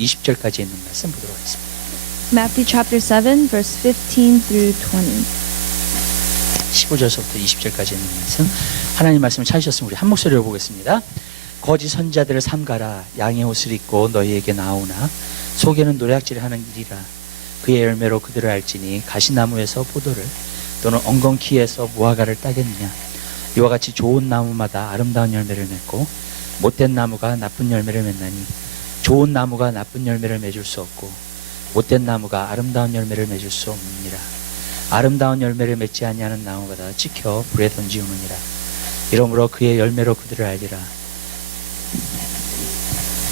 20절까지 있는 말씀 보도록 하겠습니다. Matthew chapter 7, verse 15 through 20. 15절서부터 20절까지 있는 말씀, 하나님 말씀을 찾으셨으면 우리 한 목소리로 보겠습니다. 거짓 선자들을 삼가라. 양의 옷을 입고 너희에게 나오나 속에는 노략질을 하는 일이라. 그의 열매로 그들을 알지니 가시나무에서 포도를 또는 엉겅퀴에서 무화과를 따겠느냐. 이와 같이 좋은 나무마다 아름다운 열매를 맺고 못된 나무가 나쁜 열매를 맺나니 좋은 나무가 나쁜 열매를 맺을 수 없고 못된 나무가 아름다운 열매를 맺을 수 없느니라. 아름다운 열매를 맺지 아니하는 나무마다 찍혀 불에 던지우느니라. 이러므로 그의 열매로 그들을 알리라.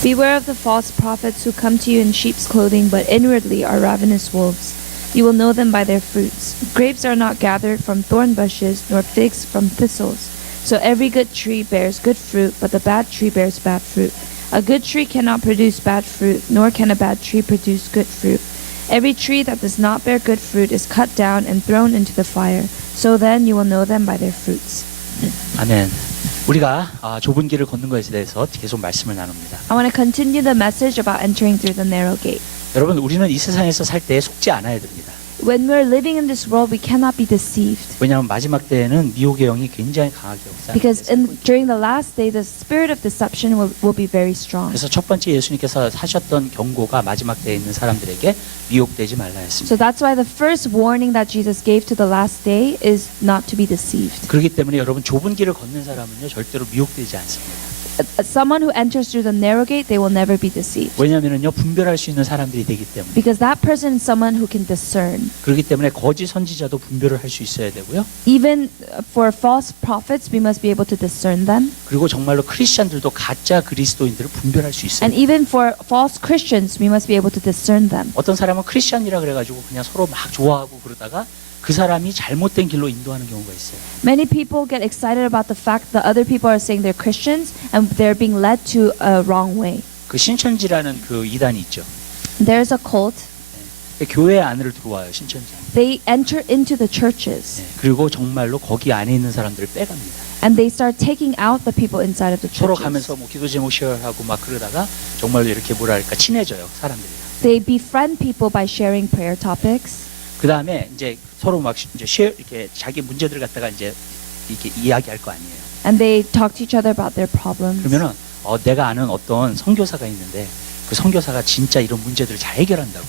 Beware of the false prophets who come to you in sheep's clothing, but inwardly are ravenous wolves. You will know them by their fruits. Grapes are not gathered from thorn bushes, nor figs from thistles. So every good tree bears good fruit, but the bad tree bears bad fruit. A good tree cannot produce bad fruit, nor can a bad tree produce good fruit. Every tree that does not bear good fruit is cut down and thrown into the fire. So then you will know them by their fruits. 아멘. 우리가 좁은 길을 걷는 것에 대해서 계속 말씀을 나눕니다. I want to continue the message about entering through the narrow gate. 여러분, 우리는 이 세상에서 살 때 속지 않아야 됩니다. When we're living in this world, we cannot be deceived. 왜냐하면 마지막 때에는 미혹의 영이 굉장히 강하게 Because 역사합니다. during the last day, the spirit of deception will be very strong. 그래서 첫 번째 예수님께서 하셨던 경고가 마지막 때에 있는 사람들에게 미혹되지 말라 했습니다. So that's why the first warning that Jesus gave to the last day is not to be deceived. 그렇기 때문에 여러분, 좁은 길을 걷는 사람은요 절대로 미혹되지 않습니다. Someone who enters through the narrow gate, they will never be deceived. 왜냐하면요 분별할 수 있는 사람들이 되기 때문에. Because that person is someone who can discern. 그렇기 때문에 거짓 선지자도 분별을 할 수 있어야 되고요. Even for false prophets, we must be able to discern them. 그리고 정말로 크리스천들도 가짜 그리스도인들을 분별할 수 있어요. And even for false Christians, we must be able to discern them. 어떤 사람은 크리스천이라 그래가지고 그냥 서로 막 좋아하고 그러다가 그 사람이 잘못된 길로 인도하는 경우가 있어요. Many people get excited about the fact that other people are saying they're Christians and they're being led to a wrong way. 그 신천지라는 그 이단이 있죠. There's a cult. 교회 안으로 들어와요, 신천지. They enter into the churches 그리고 정말로 거기 안에 있는 사람들을 빼갑니다. and they start taking out the people inside of the 서로 churches. 가면서 뭐 기도 제목 쉐어하고 막 그러다가 정말로 이렇게 뭐랄까 친해져요, 사람들이랑. They befriend people by sharing prayer topics. 그 다음에 이제 서로 막 이제 쉐어 이렇게 자기 문제들 갖다가 이제 이렇게 이야기할 거 아니에요. And they talk to each other about their problems. 그러면은 내가 아는 어떤 선교사가 있는데 그 선교사가 진짜 이런 문제들을 잘 해결한다고.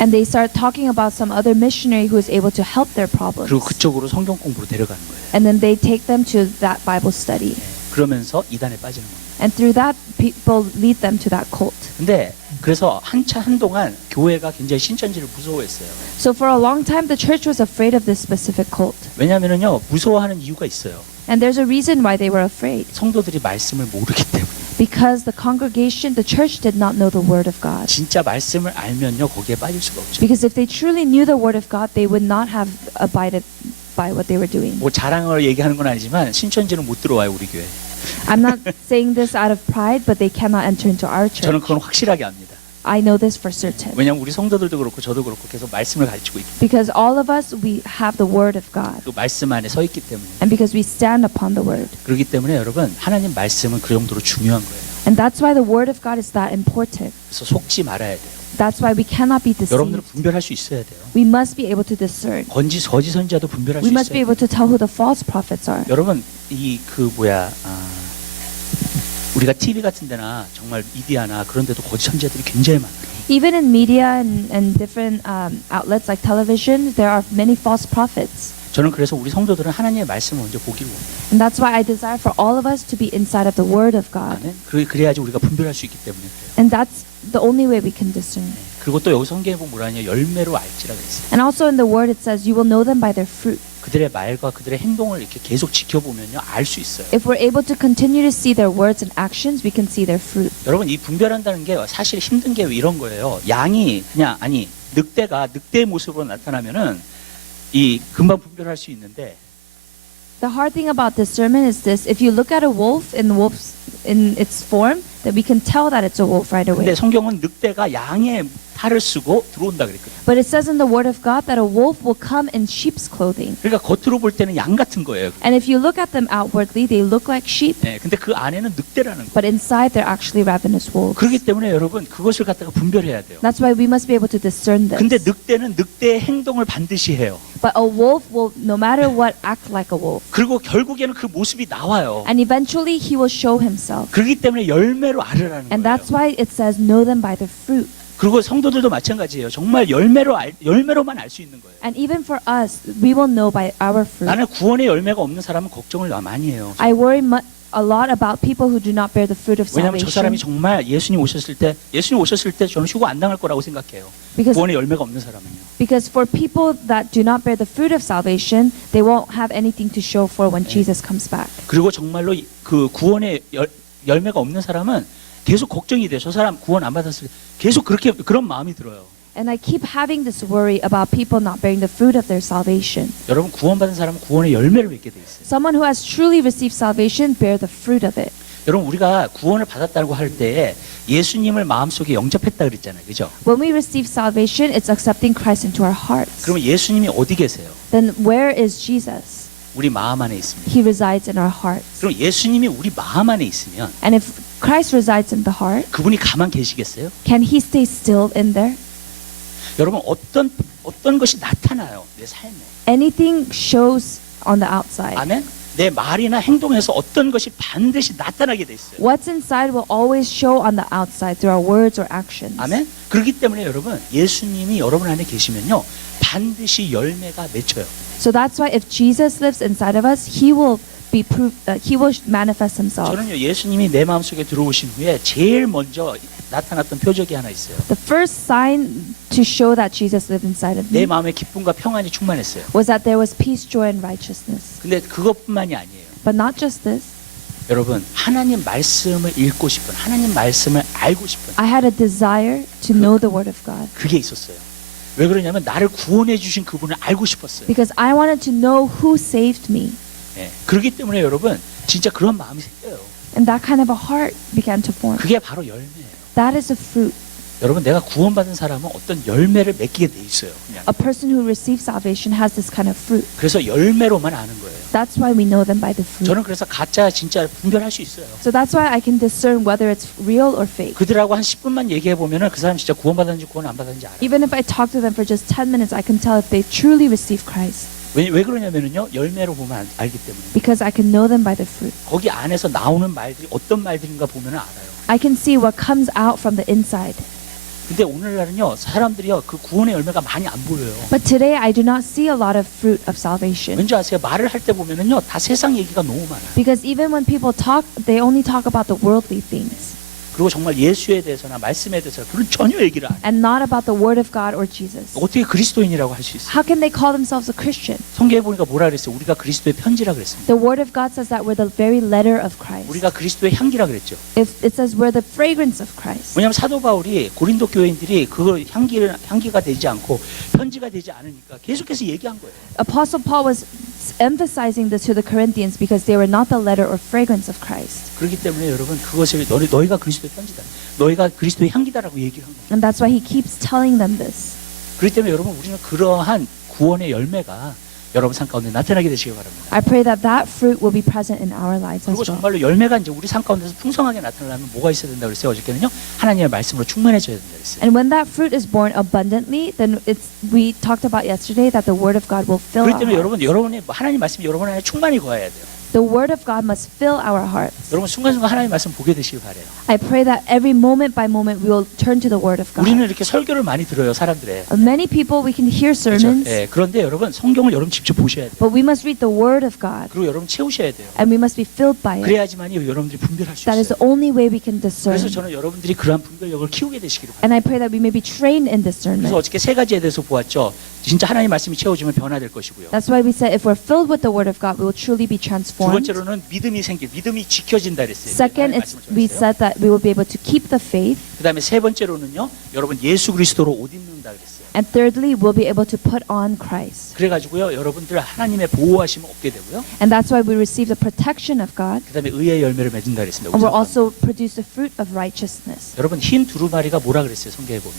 And they start talking about some other missionary who is able to help their problems. 그리고 그쪽으로 성경 공부로 데려가는 거예요. And then they take them to that Bible study. 그러면서 이단에 빠지는 겁니다. And through that, people lead them to that cult. 근데 그래서 한동안 교회가 굉장히 신천지를 무서워했어요. So for a long time, the church was afraid of this specific cult. 왜냐하면요 무서워하는 이유가 있어요. And there's a reason why they were afraid. 성도들이 말씀을 모르기 때문에. Because the congregation, the church did not know the word of God. 진짜 말씀을 알면요 거기에 빠질 수가 없죠. Because if they truly knew the word of God, they would not have abided by what they were doing. 뭐 자랑을 얘기하는 건 아니지만 신천지는 못 들어와요 우리 교회. I'm not saying this out of pride, but they cannot enter into our 저는 church. 그건 확실하게 압니다. I know this for certain. 왜냐하면 우리 성도들도 그렇고 저도 그렇고 계속 말씀을 가르치고 있고 Because all of us, we have the word of God. 또 말씀 안에 서 있기 때문에. And because we stand upon the word. 그렇기 때문에 여러분 하나님 말씀은 그 정도로 중요한 거예요. And that's why the word of God is that important. 그래서 속지 말아야 돼요. That's why we cannot be 여러분들은 deceived. 분별할 수 있어야 돼요. We must be able to discern. 거짓 선지자도 분별할 수 We must be 있어요. able to tell who the false prophets are. 여러분 이 우리가 TV 같은 데나 정말 미디어나 그런 데도 거짓 선지자들이 굉장히 많아요. Even in media and different outlets like television, there are many false prophets. 저는 그래서 우리 성도들은 하나님의 말씀을 먼저 보기를 원해요. And that's why I desire for all of us to be inside of the word of God. 아멘. 그래야지 우리가 분별할 수 있기 때문에 그래요. And that's the only way we can discern. 그리고 또 여기 성경에 보면 뭐라냐 열매로 알지라 그랬어요. And also in the word it says you will know them by their fruit. 그들의 말과 그들의 행동을 이렇게 계속 지켜보면요 알 수 있어요. If we're able to continue to see their words and actions, we can see their fruit. 여러분 이 분별한다는 게 사실 힘든 게 이런 거예요. 양이 그냥 늑대가 늑대의 모습으로 나타나면은 이 금방 분별할 수 있는데 The hard thing about discernment is this: if you look at a wolf in its form, that we can tell that it's a wolf right away. 근데 성경은 늑대가 양의 탈을 쓰고 들어온다 그랬거든요. But it says in the word of God that a wolf will come in sheep's clothing. 그러니까 겉으로 볼 때는 양 같은 거예요. And if you look at them outwardly, they look like sheep, 예, 근데 그 안에는 늑대라는 거예요. but inside they're actually ravenous wolves. 그렇기 때문에 여러분 그것을 갖다가 분별해야 돼요. That's why we must be able to discern 근데 this. 늑대는 늑대의 행동을 반드시 해요. But a wolf will, no matter what, act like a wolf. 그리고 결국에는 그 모습이 나와요. And eventually he will show himself. 그렇기 때문에 열매로 알으라는 And 거예요. that's why it says, know them by their fruit. 그리고 성도들도 마찬가지예요. 정말 열매로만 알 수 있는 거예요. And even for us, we will know by our fruit. 나는 구원의 열매가 없는 사람은 걱정을 많이 해요. I worry a lot about people who do not bear the fruit of 왜냐하면 저 사람이 salvation. 정말 예수님 오셨을 때 저는 휴고 안 당할 거라고 생각해요. Because, 구원의 열매가 없는 사람은요. because for people that do not bear the fruit of salvation, they won't have anything to show for when Jesus comes back. 그리고 정말로 그 구원의 열매가 없는 사람은 계속 걱정이 돼. 저 사람 구원 안 받았을 때 계속 그런 마음이 들어요. And I keep having this worry about people not bearing the fruit of their salvation. 여러분 구원받은 사람은 구원의 열매를 맺게 돼 있어요. Someone who has truly received salvation bear the fruit of it. 여러분 우리가 구원을 받았다고 할 때 예수님을 마음속에 영접했다 그랬잖아요. 그죠? When we receive salvation, it's accepting Christ into our hearts. 그러면 예수님이 어디 계세요? Then where is Jesus? 우리 마음 안에 있습니다. He resides in our hearts. 그럼 예수님이 우리 마음 안에 있으면 And if Christ resides in the heart, 그분이 가만 계시겠어요? can he stay still in there? 여러분 어떤 것이 나타나요? 내 삶에. Anything shows on the outside. 아멘. 내 말이나 행동에서 어떤 것이 반드시 나타나게 돼 있어요. What's inside will always show on the outside through our words or actions. 아멘. 그렇기 때문에 여러분 예수님이 여러분 안에 계시면요 반드시 열매가 맺혀요. So that's why if Jesus lives inside of us, he will he will manifest himself. 저는요 예수님이 내 마음속에 들어오신 후에 제일 먼저 나타났던 표적이 하나 있어요. The first sign to show that Jesus lived inside of 내 me 마음에 기쁨과 평안이 충만했어요. was that there was peace, joy, and righteousness. 근데 그것뿐만이 아니에요. But not just this. 여러분 하나님 말씀을 읽고 싶은 하나님 말씀을 알고 싶은 I had a desire to know the Word of God 그게 있었어요. 왜 그러냐면 나를 구원해 주신 그분을 알고 싶었어요. because I wanted to know who saved me. 예. 그렇기 때문에 여러분 진짜 그런 마음이 생겨요. And that kind of a heart began to form. 그게 바로 열매예요. That is a fruit. 여러분 내가 구원받은 사람은 어떤 열매를 맺게 돼 있어요. 그냥. A person who receives salvation has this kind of fruit. 그래서 열매로만 아는 거예요. That's why we know them by the fruit. 저는 그래서 가짜 진짜 분별할 수 있어요. So that's why I can discern whether it's real or fake. 그들하고 한 10분만 얘기해 보면은 그 사람 진짜 구원받았는지 구원 안 받았는지 알아요. Even if I talk to them for just 10 minutes, I can tell if they truly receive Christ 왜 그러냐면은요 열매로 보면 알기 때문에 because I can know them by the fruit. 거기 안에서 나오는 말들이 어떤 말들인가 보면은 알아요. I can see what comes out from the inside. 근데 오늘날은요 사람들이요 그 구원의 열매가 많이 안 보여요. But today I do not see a lot of fruit of salvation. 왠지 아세요? 말을 할 때 보면은요 다 세상 얘기가 너무 많아요. Because even when people talk, they only talk about the worldly things 그리고 정말 예수에 대해서나 말씀에 대해서 그런 전혀 얘기를 안 해요. and not about the Word of God or Jesus. 어떻게 그리스도인이라고 할 수 있어요? How can they call themselves a Christian? 성경에 보니까 뭐라 그랬어요? 우리가 그리스도의 편지라 그랬습니다. The Word of God says that we're the very letter of Christ. 우리가 그리스도의 향기라 그랬죠. If it says we're the fragrance of Christ. 왜냐하면 사도 바울이 고린도 교인들이 그걸 향기가 되지 않고 편지가 되지 않으니까 계속해서 얘기한 거예요. Apostle Paul was emphasizing this to the Corinthians because they were not the letter or fragrance of Christ. 그렇기 때문에 여러분 그것을 너희가 그리스도의 편지다. 너희가 그리스도의 향기다라고 얘기를 한 거예요. And that's why he keeps telling them this. 그렇기 때문에 여러분 우리는 그러한 구원의 열매가 여러분 삶 가운데 나타나게 되시기 바랍니다. I pray that that fruit will be present in our lives as 그리고 well. 정말로 열매가 이제 우리 삶 가운데서 풍성하게 나타나려면 뭐가 있어야 된다 그랬어요? 어저께는요. 하나님의 말씀으로 충만해져야 된다 그랬어요. And when that fruit is born abundantly, then we talked about yesterday that the Word of God will fill 그렇기 our 때문에 hearts. 여러분의 하나님 말씀이 여러분 안에 충만히 거해야 돼요. The Word of God must fill our hearts. 여러분 순간순간 하나님 말씀 보게 되시길 바래요. I pray that every moment by moment we will turn to the Word of God. 우리는 이렇게 설교를 많이 들어요, 사람들의. Many people we can hear 그렇죠? sermons, 예, 그런데 여러분 성경을 여러분 직접 보셔야 돼요. but we must read the Word of God 그리고 여러분 채우셔야 돼요. and we must be filled by it. 그래야지만이 여러분들이 분별할 수 That is 있어요. the only way we can discern. 그래서 저는 여러분들이 그러한 분별력을 키우게 되시기를 바랍니다. And I pray that we may be trained in 그래서 discernment. 어저께 세 가지에 대해서 보았죠. 진짜 하나님 말씀이 채워지면 변화될 것이고요. That's why we said if we're filled with the Word of God, we will truly be 두 transformed. 번째로는 믿음이 지켜진다 그랬어요. Second, we said that we will be able to keep the faith. 그다음에 세 번째로는요. 여러분 예수 그리스도로 옷 입는다 그랬어요. And thirdly, we'll be able to put on Christ. 그래가지고요. 여러분들 하나님의 보호하심을 얻게 되고요. And that's why we receive the protection of God. 그다음에 의의 열매를 맺는다 그랬습니다. And we'll also produce the fruit of righteousness. 여러분 흰 두루마리가 뭐라 그랬어요? 성경에 보면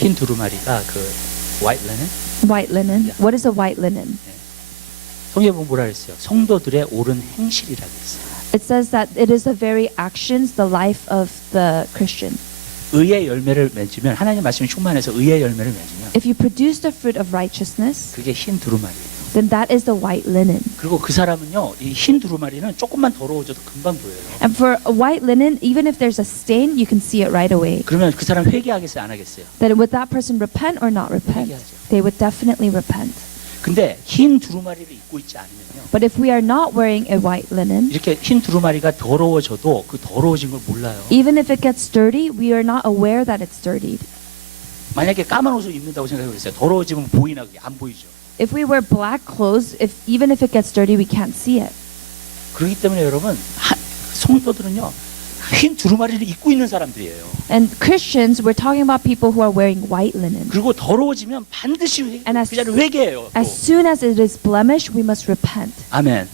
흰 두루마리가 그 white linen. White linen. Yeah. What is a white linen? 성경에 보면 뭐라 그랬어요? 성도들의 옳은 행실이라고 했어요. It says that it is the very actions, the life of the Christian. 의의 열매를 맺으면 하나님 말씀이 충만해서 의의 열매를 맺으면 If you produce the fruit of righteousness, 그게 흰 두루마리예요. then that is the white linen. 그리고 그 사람은요, 이 흰 두루마리는 조금만 더러워져도 금방 보여요. And for a white linen, even if there's a stain, you can see it right away. 그러면 그 사람 회개하겠어요, 안 하겠어요? Then would that person repent or not repent? 회개하죠. They would definitely repent. 근데 흰 두루마리를 입고 있지 않으면요, But if we are not wearing a white linen, 이렇게 흰 두루마리가 더러워져도 그 더러워진 걸 몰라요. even if it gets dirty, we are not aware that it's dirtied. 만약에 까만 옷을 입는다고 생각해보세요. 더러워지면 보이나? 그게 안 보이죠. If we wear black clothes, even if it gets dirty, we can't see it. 그렇기 때문에 여러분, 성도들은요, 흰 두루마리를 입고 있는 사람들이에요. And Christians, we're talking about people who are wearing white linen. 그리고 더러워지면 반드시 And 그 자리를 회개해요. 또. As soon as it is blemished, we must repent. 아멘.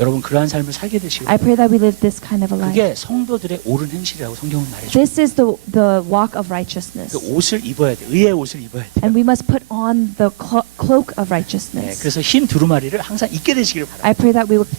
여러분 그러한 삶을 살게 되시고 I pray that we live this kind of a life. 그게 성도들의 옳은 행실이라고 성경은 말해줘요. This is the walk of righteousness. 그 옷을 입어야 돼. 의의 옷을 입어야 돼. And we must put on the cloak of 네, righteousness. 그래서 흰 두루마리를 항상 입게 되시기를 바랍니다. I pray that we will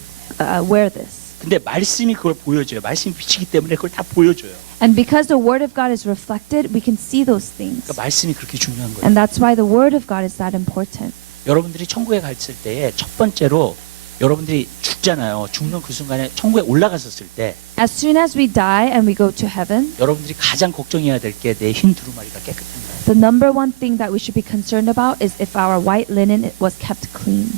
wear this. 근데 말씀이 그걸 보여줘요. 말씀이 비치기 때문에 그걸 다 보여줘요. And because the word of God is reflected, we can see those things. 그러니까 말씀이 그렇게 중요한 거예요. And that's why the word of God is that important. 여러분들이 천국에 갔을 때에 첫 번째로 여러분들이 죽잖아요. 죽는 그 순간에 천국에 올라갔었을 때 As soon as we die and we go to heaven, 여러분들이 가장 걱정해야 될 게 내 흰 두루마리가 깨끗한 거예요. the number one thing that we should be concerned about is if our white linen was kept clean.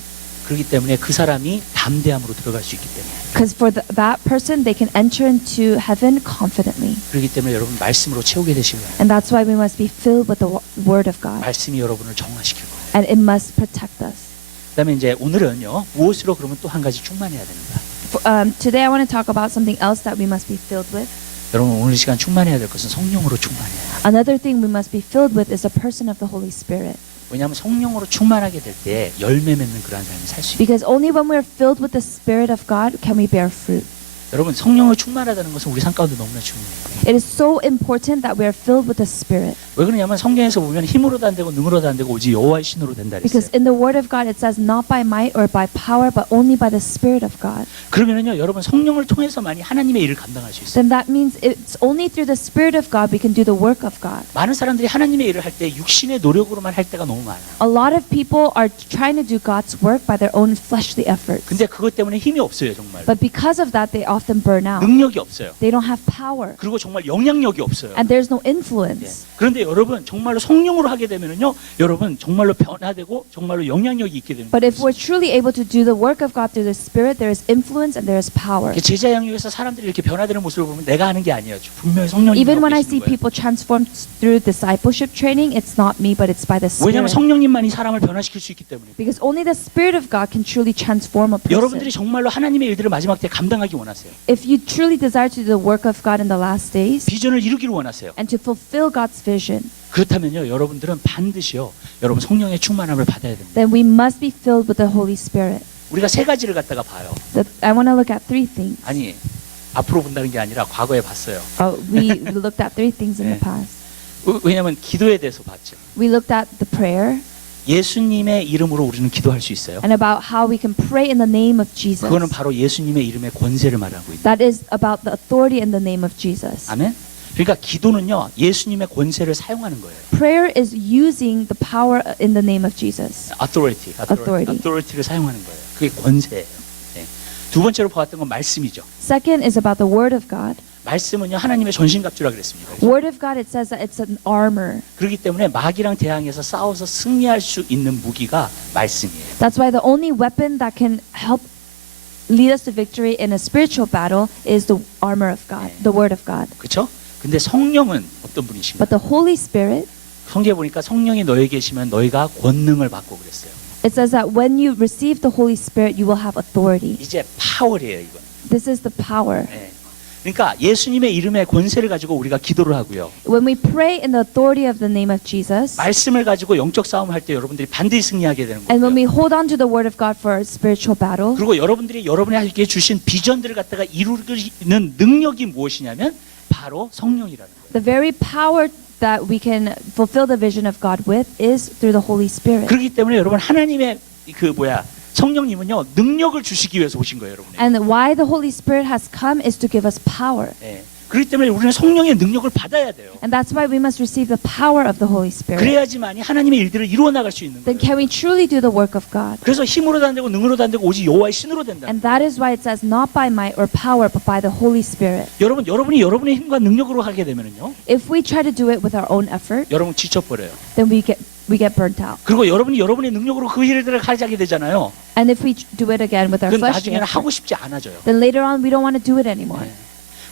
그렇기 때문에 그 사람이 담대함으로 들어갈 수 있기 때문에 Because for that person, they can enter into heaven confidently. 그렇기 때문에 여러분 말씀으로 채우게 되시기 바랍니다. And that's why we must be filled with the word of God. 말씀이 여러분을 정화시킬 거예요. And it must protect us. 그다음에 이제 오늘은요 무엇으로 그러면 또 한 가지 충만해야 되는가? Today I want to talk about something else that we must be filled with. 여러분 오늘 시간 충만해야 될 것은 성령으로 충만해야 돼요. Another thing we must be filled with is the person of the Holy Spirit. 왜냐하면 성령으로 충만하게 될 때 열매 맺는 그러한 삶을 살 수 있어요. Because only when we're filled with the Spirit of God can we bear fruit. 여러분 성령으로 충만하다는 것은 우리 삶 가운데 너무나 중요해요. It is so important that we are filled with the Spirit. 왜 그러냐면 성경에서 보면 힘으로도 안 되고 능으로도 안 되고 오직 여호와의 신으로 된다 Because 그랬어요. in the Word of God it says not by might or by power but only by the Spirit of God. 그러면은요 여러분 성령을 통해서만이 하나님의 일을 감당할 수 있어요. Then that means it's only through the Spirit of God we can do the work of God. 많은 사람들이 하나님의 일을 할 때 육신의 노력으로만 할 때가 너무 많아요. A lot of people are trying to do God's work by their own fleshly efforts. 근데 그것 때문에 힘이 없어요 정말. But because of that they often burn out. 능력이 없어요. They don't have power. 그리고 정말 영향력이 없어요. And there's no 예. influence. 그런데 여러분 정말로 성령으로 하게 되면은요 여러분 정말로 변화되고 정말로 영향력이 있게 됩니다. But if we're truly able to do the work of God through the Spirit, there is influence and there is power. 제자 양육에서 사람들이 이렇게 변화되는 모습을 보면 내가 하는 게 아니에요. 분명히 성령님이 Even 하고 when I 계시는 see 거예요. people transformed through discipleship training, it's not me, but it's by the 왜냐하면 Spirit. 성령님만이 사람을 변화시킬 수 있기 때문에. Because only the Spirit of God can truly transform a 여러분들이 person. 정말로 하나님의 일들을 마지막 때 감당하기 원하세요. If you truly desire to do the work of God in the last days 비전을 이루기를 원하세요. and to fulfill God's vision, 그렇다면요 여러분들은 반드시요 여러분 성령의 충만함을 받아야 됩니다. then we must be filled with the Holy Spirit. 우리가 세 가지를 갖다가 봐요. I want to look at three things. 아니 앞으로 본다는 게 아니라 과거에 봤어요. We looked at three things in the 네. past. 왜냐하면 기도에 대해서 봤죠. We looked at the prayer 예수님의 이름으로 우리는 기도할 수 있어요. and about how we can pray in the name of Jesus. 그거는 바로 예수님의 이름의 권세를 말하고 있는. That is about the authority in the name of Jesus. 아멘. 그러니까 기도는요 예수님의 권세를 사용하는 거예요. Prayer is using the power in the name of Jesus. authority. authority를 사용하는 거예요. 그게 권세예요. 네. 두 번째로 보았던 건 말씀이죠. Second is about the word of God. 말씀은요 하나님의 전신갑주라 그랬습니다. Word of God, it says that it's an armor. 그렇기 때문에 마귀랑 대항해서 싸워서 승리할 수 있는 무기가 말씀이에요. That's why the only weapon that can help lead us to victory in a spiritual battle is the armor of God, the word of God. 그렇죠? 근데 성령은 어떤 분이신가? But the Holy Spirit, 성경에 보니까 성령이 너희에 계시면 너희가 권능을 받고 그랬어요. it says that when you receive the Holy Spirit, you will have authority. 이제 파월이에요, 이건. This is the power. 네. 그러니까 예수님의 이름의 권세를 가지고 우리가 기도를 하고요. When we pray in the authority of the name of Jesus, 말씀을 가지고 영적 싸움을 할 때 여러분들이 반드시 승리하게 되는 and when we 거예요. hold on to the word of God for our spiritual battle, 그리고 여러분들이 여러분에게 주신 비전들을 갖다가 이루는 능력이 무엇이냐면 바로 성령이라는 거예요. the very that we can fulfill the vision of God with is through the Holy Spirit. 그렇기 때문에 여러분 하나님의 성령님은요 능력을 주시기 위해서 오신 거예요, 여러분. And why the Holy Spirit has come is to give us power. 예. 그렇기 때문에 우리는 성령의 능력을 받아야 돼요. And that's why we must receive the power of the Holy Spirit. 그래야지만이 하나님의 일들을 이루어 나갈 수 있는 Then 거예요. can we truly do the work of God? 그래서 힘으로도 안 되고 능으로도 안 되고 오직 여호와의 신으로 된다. And that is why it says not by might or power but by the Holy Spirit. 여러분이 여러분의 힘과 능력으로 하게 되면은요, If we try to do it with our own effort, 여러분 지쳐버려요. then we get burnt out. 그리고 여러분의 능력으로 그 일들을 하게 되잖아요. And if we do it again with our 그건 fleshly 나중에는 effort, 하고 싶지 않아져요. then later on we don't want to do it anymore.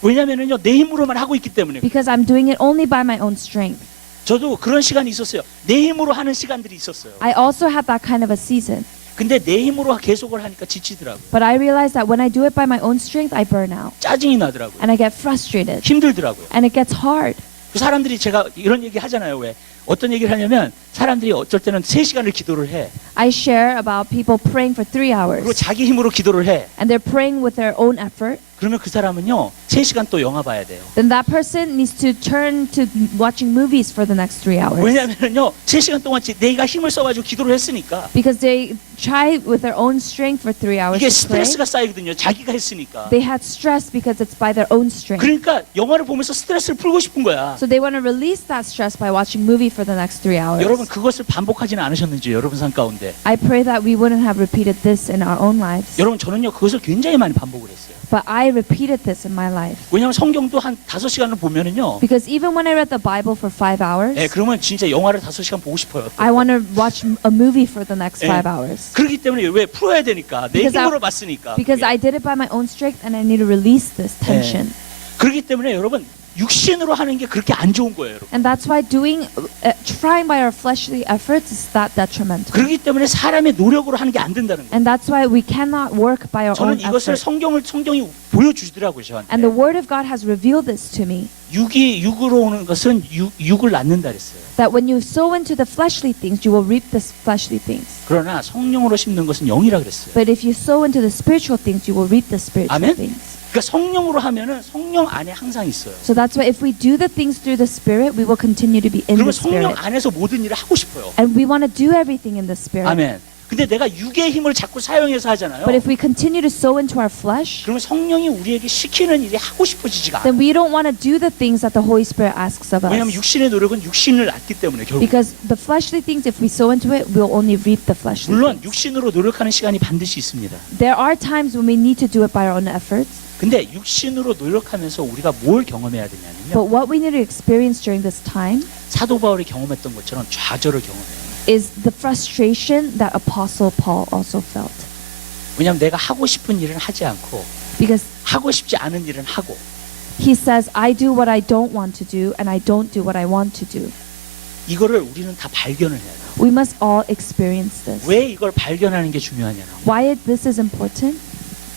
왜냐면은요 내 힘으로만 하고 있기 때문에. Because I'm doing it only by my own strength. 저도 그런 시간이 있었어요. 내 힘으로 하는 시간들이 있었어요. I also had that kind of a season. 근데 내 힘으로 계속을 하니까 지치더라고요. But I realized that when I do it by my own strength, I burn out. 짜증이 나더라고요. And I get frustrated. 힘들더라고요. And it gets hard. 그 사람들이 제가 이런 얘기 하잖아요. 왜? 어떤 얘기를 하냐면 사람들이 어쩔 때는 3시간을 기도를 해. I share about people praying for 3 그리고 hours. 자기 힘으로 기도를 해. And they're praying with their own effort. 그러면 그 사람은요 3시간 또 영화 봐야 돼요. Then that person needs to turn to watching movies for the next 3 hours. 왜냐면은요 3시간 동안 내가 힘을 써가지고 기도를 했으니까 Because they try with their own strength for 3 hours 이게 to pray. 스트레스가 쌓이거든요. 자기가 했으니까. They had stress because it's by their own strength. 그러니까 영화를 보면서 스트레스를 풀고 싶은 거야. So they want to release that stress by watching movie for the next 3 hours. 여러분 그것을 반복하지는 않으셨는지 여러분 삶 가운데. I pray that we wouldn't have repeated this in our own lives. 여러분 저는요 그것을 굉장히 많이 반복을 했어요. But I repeated this in my life. 왜냐하면 성경도 한 5시간을 보면은요. Because even when I read the Bible for 5 hours, 예, 그러면 진짜 영화를 5시간 보고 싶어요. I want to watch a movie for the next 예. 5 hours. 그렇기 때문에 왜 풀어야 되니까 내 Because 힘으로 봤으니까. Because I did it by my own strength and I need to release this tension. 그렇기 때문에 여러분 육신으로 하는 게 그렇게 안 좋은 거예요, 여러분. And that's why trying by our fleshly efforts is that detrimental. 그렇기 때문에 사람의 노력으로 하는 게 안 된다는 거예요. And that's why we cannot work by our own 저는 이것을 effort. 성경이 보여주더라고요, 저한테. And the Word of God has revealed this to me. 육으로 오는 것은 육을 낳는다 그랬어요. That when you sow into the fleshly things, you will reap the fleshly things. 그러나 성령으로 심는 것은 영이라 그랬어요. But if you sow into the spiritual things, you will reap the spiritual 아멘? things. 그러니까 성령으로 하면은 성령 안에 항상 있어요. So that's why if we do the things through the Spirit, we will continue to be in the 그러면 성령 Spirit. 안에서 모든 일을 하고 싶어요. And we want to do everything in the Spirit. 아멘. 근데 내가 육의 힘을 자꾸 사용해서 하잖아요. But if we continue to sow into our flesh, 그러면 성령이 우리에게 시키는 일이 하고 싶어지지가 then 않아요. we don't want to do the things that the Holy Spirit asks of 왜냐하면 us. 육신의 노력은 육신을 낳기 때문에 결국. Because the fleshly things, if we sow into it, we'll only reap the fleshly 물론 things. 육신으로 노력하는 시간이 반드시 있습니다. There are times when we need to do it by our own efforts. 근데 육신으로 노력하면서 우리가 뭘 경험해야 되냐면요. But what we need to experience during this time 사도 바울이 경험했던 것처럼 좌절을 경험해요. is the frustration that Apostle Paul also felt. 왜냐하면 내가 하고 싶은 일은 하지 않고 Because 하고 싶지 않은 일은 하고 he says, I do what I don't want to do, and I don't do what I want to do. 이거를 우리는 다 발견을 해야 돼요. We must all experience this. 왜 이걸 발견하는 게 중요하냐면 Why this is important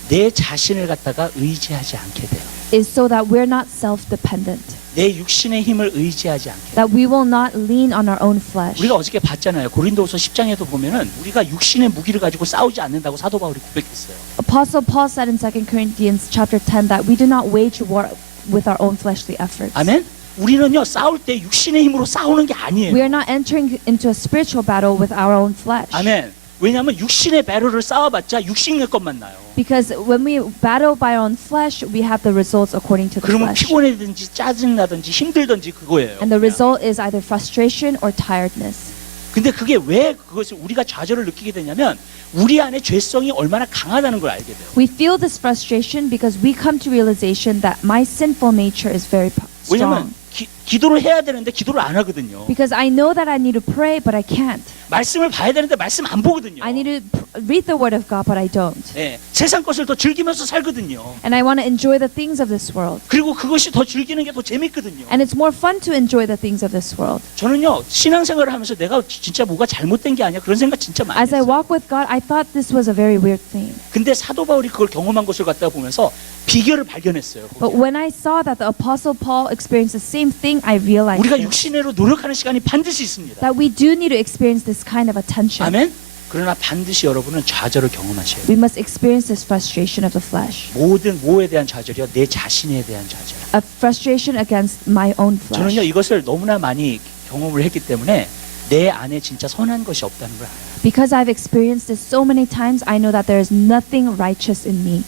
내 자신을 갖다가 의지하지 않게 돼요. is so that we're not self-dependent, 내 육신의 힘을 의지하지 않게 돼요. that we will not lean on our own flesh. 우리가 어저께 봤잖아요. 고린도후서 10장에도 보면은 우리가 육신의 무기를 가지고 싸우지 않는다고 사도 바울이 고백했어요. Apostle Paul said in 2 Corinthians chapter 10 that we do not wage war with our own fleshly efforts. 아멘. 우리는요 싸울 때 육신의 힘으로 싸우는 게 We 아니에요. are not entering into a spiritual battle with our own flesh. 아멘. 왜냐하면 육신의 배로를 싸워봤자 육신의 것만 나요. Because when we battle by our own flesh, we have the results according to the 그러면 flesh. 피곤해든지 짜증나든지 힘들든지 그거예요. And the 그냥. result is either frustration or tiredness. 근데 그게 왜 그것을 우리가 좌절을 느끼게 되냐면 우리 안에 죄성이 얼마나 강하다는 걸 알게 돼요. We feel this frustration because we come to realization that my sinful nature is very 왜냐면 strong. 기도를 해야 되는데 기도를 안 하거든요. Because I know that I need to pray, but I can't. 말씀을 봐야 되는데 말씀 안 보거든요. I need to read the Word of God, but I don't. 예, 세상 것을 더 즐기면서 살거든요. And I want to enjoy the things of this world. 그리고 그것이 더 즐기는 게 더 재밌거든요. And it's more fun to enjoy the things of this world. 저는요 신앙생활을 하면서 내가 진짜 뭐가 잘못된 게 아니야 그런 생각 진짜 많이 As I 했어요. walk with God, I thought this was a very weird thing. 근데 사도 바울이 그걸 경험한 것을 갖다가 보면서 비결을 발견했어요. But 거기에. when I saw that the Apostle Paul experienced the same thing, I realized 우리가 this, 육신으로 노력하는 시간이 반드시 있습니다. that we do need to experience this kind of attention. 아멘. 그러나 반드시 여러분은 좌절을 경험하셔야 돼요. We must experience this frustration of the flesh. 모든 뭐에 대한 좌절이요? 내 자신에 대한 좌절. A frustration against my own 저는요 flesh. 이것을 너무나 많이 경험을 했기 때문에 내 안에 진짜 선한 것이 없다는 걸 알아요. Because I've experienced this so many times, I know that there is nothing righteous in me.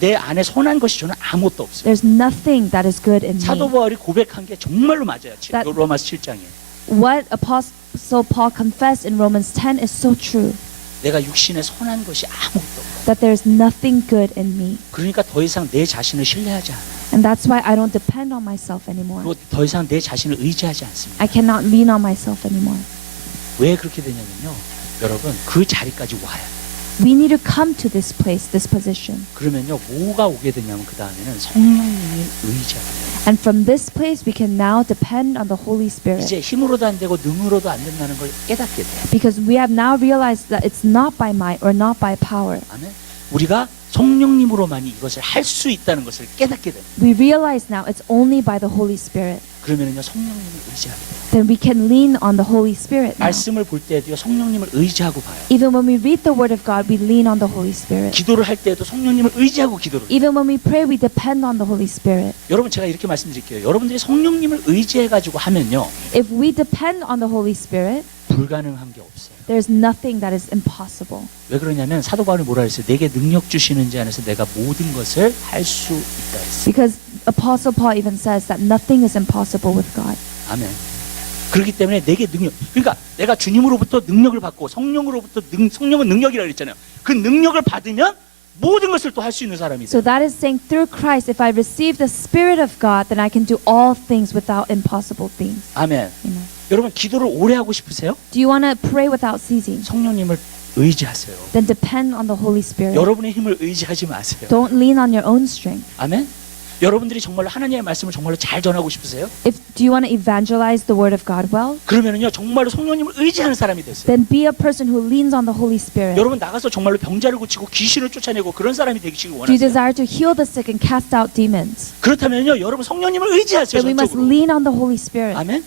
내 안에 선한 것이 저는 아무것도 없어요. There's nothing that is good in 사도 me. 바울이 고백한 게 정말로 맞아요. 로마서 7장에. What Apostle Paul confessed in Romans 10 is so true. 내가 육신에 선한 것이 아무것도 없고. That there is nothing good in me. 그러니까 더 이상 내 자신을 신뢰하지 않아요. And that's why I don't depend on myself anymore. 그리고 더 이상 내 자신을 의지하지 않습니다. I cannot lean on myself anymore. 왜 그렇게 되냐면요. 여러분 그 자리까지 와요. We need to come to this place, this position. 그러면요 뭐가 오게 되냐면 그 다음에는 성령님을 의지하게 돼요. And from this place, we can now depend on the Holy Spirit. 이제 힘으로도 안 되고 능으로도 안 된다는 걸 깨닫게 돼요. Because we have now realized that it's not by might or not by power. 아멘. 우리가 성령님으로만이 이것을 할 수 있다는 것을 깨닫게 됩니다. We realize now it's only by the Holy Spirit. 그러면요 성령님을 의지하게 돼요. Then we can lean on the Holy Spirit now. 말씀을 볼 때에도요 성령님을 의지하고 봐요. Even when we read the Word of God, we lean on the Holy Spirit. 기도를 할 때에도 성령님을 의지하고 기도를 해요. Even when we pray, we depend on the Holy Spirit. 여러분 제가 이렇게 말씀드릴게요. 여러분들이 성령님을 의지해가지고 하면요 If we depend on the Holy Spirit, 불가능한 게 없어요. there's nothing that is impossible. 왜 그러냐면 사도 바울이 뭐라 했어요? 내게 능력 주시는 자 안에서 내가 모든 것을 할 수 있다 했어요. Because Apostle Paul even says that nothing is impossible with God. 아멘. 그렇기 때문에 내게 능력, 그러니까 내가 주님으로부터 능력을 받고 성령으로부터 성령은 능력이라고 그랬잖아요. 그 능력을 받으면 모든 것을 또 할 수 있는 사람이 So 돼요. that is saying through Christ, if I receive the Spirit of God, then I can do all things without impossible things. 아멘. Amen. 여러분 기도를 오래 하고 싶으세요? Do you want to pray without ceasing? 성령님을 의지하세요. Then depend on the Holy Spirit. 여러분의 힘을 의지하지 마세요. Don't lean on your own strength. 아멘. 여러분들이 정말로 하나님의 말씀을 정말로 잘 전하고 싶으세요? Do you want to evangelize the Word of God well? 그러면은요 정말로 성령님을 의지하는 사람이 됐어요. Then be a person who leans on the Holy Spirit. 여러분 나가서 정말로 병자를 고치고 귀신을 쫓아내고 그런 사람이 되시길 Do you 원하세요? desire to heal the sick and cast out demons? 그렇다면요 여러분 성령님을 의지하세요. Then we must 전적으로. lean on the Holy Spirit. 아멘.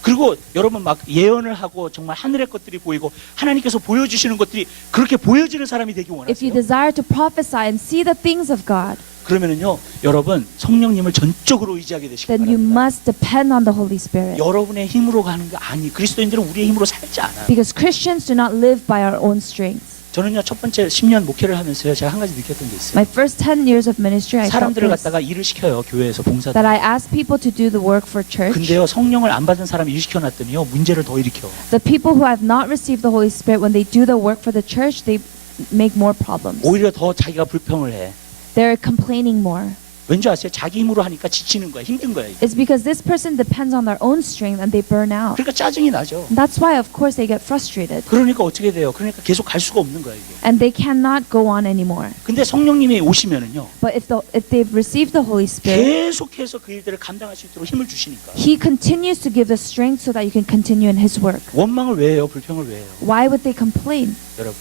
그리고 여러분 막 예언을 하고 정말 하늘의 것들이 보이고 하나님께서 보여주시는 것들이 그렇게 보여지는 사람이 되기 If you 원하세요. desire to prophesy and see the things of God, 그러면은요 여러분 성령님을 전적으로 의지하게 되시기 then you 바랍니다. must depend on the Holy Spirit. 여러분의 힘으로 가는 거 아니. 그리스도인들은 우리의 힘으로 살지 않아요. Because Christians do not live by our own strength. 저는요 첫 번째 10년 목회를 하면서요 제가 한 가지 느꼈던 게 있어요. My first 10 years of ministry, I felt 사람들을 this, 갖다가 일을 시켜요 교회에서 봉사들. that I asked people to do the work for church. 근데요 성령을 안 받은 사람 일 시켜놨더니요 문제를 더 일으켜. The people who have not received the Holy Spirit, when they do the work for the church, they make more problems. 오히려 더 자기가 불평을 해. They're complaining more. 왠지 아세요? 자기 힘으로 하니까 지치는 거야. 힘든 거야. 이게. It's because this person depends on their own strength and they burn out. 그러니까 짜증이 나죠. And that's why, of course, they get frustrated. 그러니까 어떻게 돼요? 그러니까 계속 갈 수가 없는 거야 이게. And they cannot go on anymore. 근데 성령님이 오시면은요 But if they've received the Holy Spirit, 계속해서 그 일들을 감당할 수 있도록 힘을 주시니까. He continues to give the strength so that you can continue in His work. 원망을 왜 해요? 불평을 왜 해요? Why would they complain? 여러분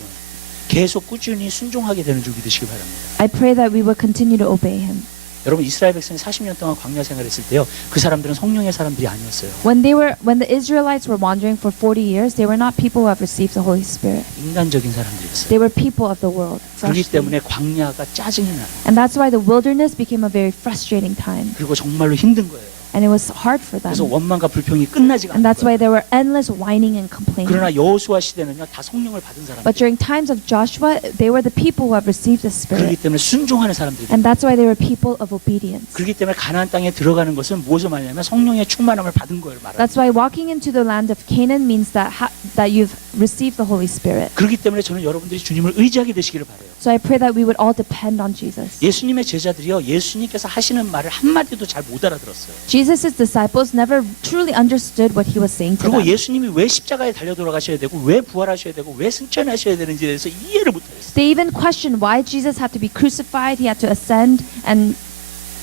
계속 꾸준히 순종하게 되는 줄 믿으시기 바랍니다. I pray that we will continue to obey Him. 여러분 이스라엘 백성이 40년 동안 광야 생활했을 때요 그 사람들은 성령의 사람들이 아니었어요. When the Israelites were wandering for 40 years, they were not people who have received the Holy Spirit. 인간적인 사람들이었어요. They were people of the world. 그렇기 fleshly. 때문에 광야가 짜증이 나요. And that's why the wilderness became a very frustrating time. 그리고 정말로 힘든 거예요. And it was hard for them. 그래서 원망과 불평이 끝나지가 And 않는 that's why 거예요. there were endless whining and complaining. 그러나 여호수아 시대는요 다 성령을 받은 But 사람들. during times of Joshua, they were the people who have received the 그렇기 Spirit. 때문에 순종하는 사람들이. And that's why they were people of obedience. 그렇기 때문에 가나안 땅에 들어가는 것은 무엇을 말하냐면 성령의 충만함을 받은 거예요 말하는. That's why walking into the land of Canaan means that you've received the Holy Spirit. 그렇기 때문에 저는 여러분들이 주님을 의지하게 되시기를 바라요. So I pray that we would all depend on Jesus. 예수님의 제자들이요 예수님께서 하시는 말을 한마디도 잘 못 알아들었어요. Jesus' disciples never truly understood what He was saying to 그리고 them. 예수님이 왜 십자가에 달려 돌아가셔야 되고 왜 부활하셔야 되고 왜 승천하셔야 되는지에 대해서 이해를 못 했어요. They even questioned why Jesus had to be crucified, He had to ascend and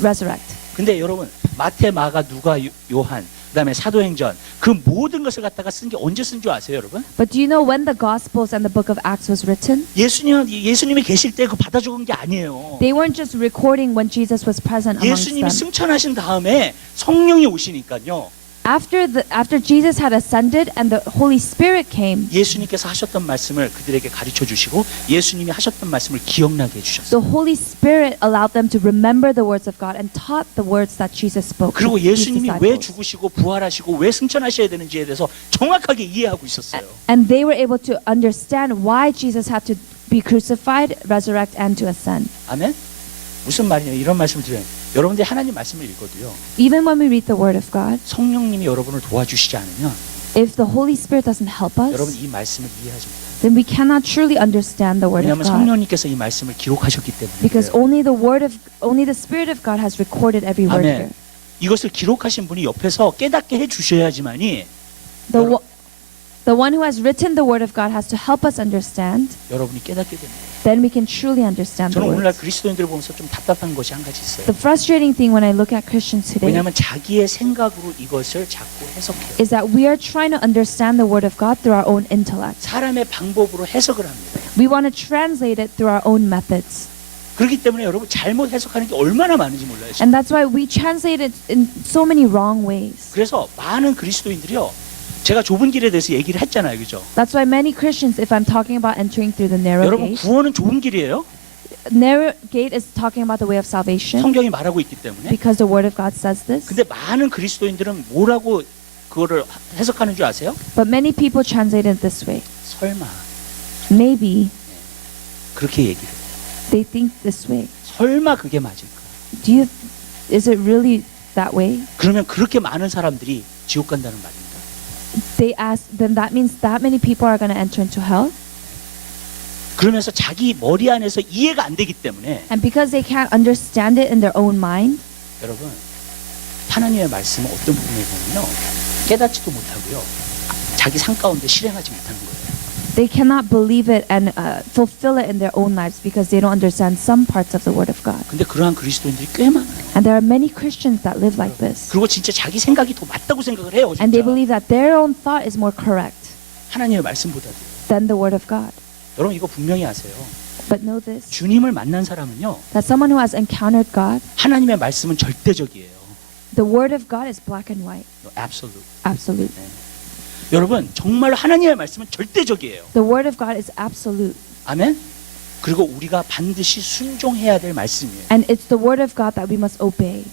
resurrect. 근데 여러분 마태, 마가, 누가, 요한 그다음에 사도행전 그 모든 것을 갖다가 쓴 게 언제 쓴 줄 아세요, 여러분? But do you know when the Gospels and the book of Acts was written? 예수님이 계실 때 그 받아 적은 게 아니에요. They weren't just recording when Jesus was present amongst 예수님이 them. 승천하신 다음에 성령이 오시니까요. After Jesus had ascended and the Holy Spirit came, 예수님께서 하셨던 말씀을 그들에게 가르쳐 주시고 예수님이 하셨던 말씀을 기억나게 해주셨어요. the Holy Spirit allowed them to remember the words of God and taught the words that Jesus spoke. 그리고 to his 예수님이 왜 disciples. 죽으시고 부활하시고 왜 승천하셔야 되는지에 대해서 정확하게 이해하고 있었어요. And they were able to understand why Jesus had to be crucified, resurrect, and to ascend. 아멘? 무슨 말이냐 이런 말씀을 드려요. 여러분들이 하나님 말씀을 읽어도요. Even when we read the Word of God, 성령님이 여러분을 도와주시지 않으면 if the Holy Spirit doesn't help 여러분 us, 이 말씀을 이해하지 못해요. then we cannot truly understand the Word of 왜냐하면 God. 성령님께서 이 말씀을 기록하셨기 때문에 Because 그래요. only the Spirit of God has recorded every word 아멘. here. 이것을 기록하신 분이 옆에서 깨닫게 해주셔야지만이 The one who has written the Word of God has to help us understand. 여러분이 깨닫게 됩니다. Then we can truly understand the 저는 오늘날 words. 그리스도인들을 보면서 좀 답답한 것이 한 가지 있어요. The frustrating thing when I look at Christians today 왜냐하면 자기의 생각으로 이것을 자꾸 해석해요. is that we are trying to understand the Word of God through our own intellect. 사람의 방법으로 해석을 합니다. We want to translate it through our own methods. 그렇기 때문에 여러분 잘못 해석하는 게 얼마나 많은지 몰라요. 지금. And that's why we translate it in so many wrong ways. 그래서 많은 그리스도인들이요. 제가 좁은 길에 대해서 얘기를 했잖아요. 그죠? That's why many Christians, if I'm talking about entering through the narrow 여러분 gate, 구원은 좁은 길이에요. narrow gate is talking about the way of salvation 성경이 말하고 있기 때문에. because the Word of God says this. 근데 많은 그리스도인들은 뭐라고 그거를 해석하는 줄 아세요? But many people translate it this way. 설마 Maybe 그렇게 얘기를 해요. they think this way. 설마 그게 맞을까? Is it really that way? 그러면 그렇게 많은 사람들이 지옥 간다는 말입니다. They ask, then that means that many people are going to enter into hell? 그러면서 자기 머리 안에서 이해가 안 되기 때문에 And because they can't understand it in their own mind, 여러분 하나님의 말씀은 어떤 부분에 보면요 깨닫지도 못하고요 자기 삶 가운데 실행하지 못하는 거예요. they cannot believe it and fulfill it in their own lives because they don't understand some parts of the Word of God. 근데 그러한 그리스도인들이 꽤 많아요. And there are many Christians that live like this. 그리고 진짜 자기 생각이 더 맞다고 생각을 해요. And they 진짜. believe that their own thought is more correct 하나님의 말씀보다도. than the Word of God. 여러분 이거 분명히 아세요. But know this, 주님을 만난 사람은요 that someone who has encountered God, 하나님의 말씀은 절대적이에요. the Word of God is black and white, Absolute. absolute. 여러분 정말 하나님의 말씀은 절대적이에요. The Word of God is absolute. 아멘. 그리고 우리가 반드시 순종해야 될 말씀이에요. And it's the Word of God that we must obey.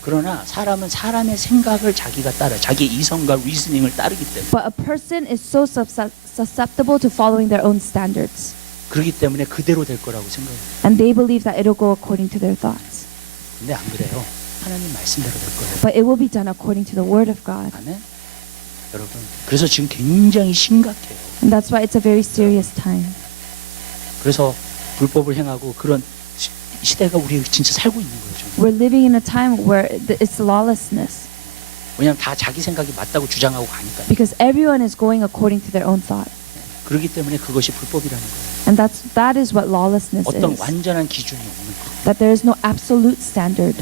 그러나 사람은 사람의 생각을 자기가 따라 자기 이성과 리즈닝을 따르기 때문에 But a person is so susceptible to following their own standards. 그렇기 때문에 그대로 될 거라고 생각해요. And they believe that it'll go according to their thoughts. 근데 안 그래요. 하나님 말씀대로 될 거예요. But it will be done according to the Word of God. 아멘. 여러분, 그래서 지금 굉장히 심각해요. And that's why it's a very serious time. 그래서 불법을 행하고 그런 시대가 우리 진짜 살고 있는 거예요. 지금. We're living in a time where it's lawlessness 왜냐하면 다 자기 생각이 맞다고 주장하고 가니까. because everyone is going according to their own thought. 그렇기 때문에 그것이 불법이라는 거예요. And that is what lawlessness 어떤 is. 완전한 기준이 없는 거예요. That there is no absolute standard.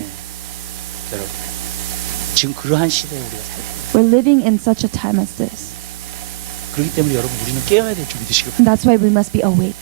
여러분, 지금 그러한 시대에 우리가 살고 있어요. We're living in such a time as this. 그렇기 때문에 여러분 우리는 깨어야 될 줄 믿으시길 And 바랍니다. that's why we must be awake.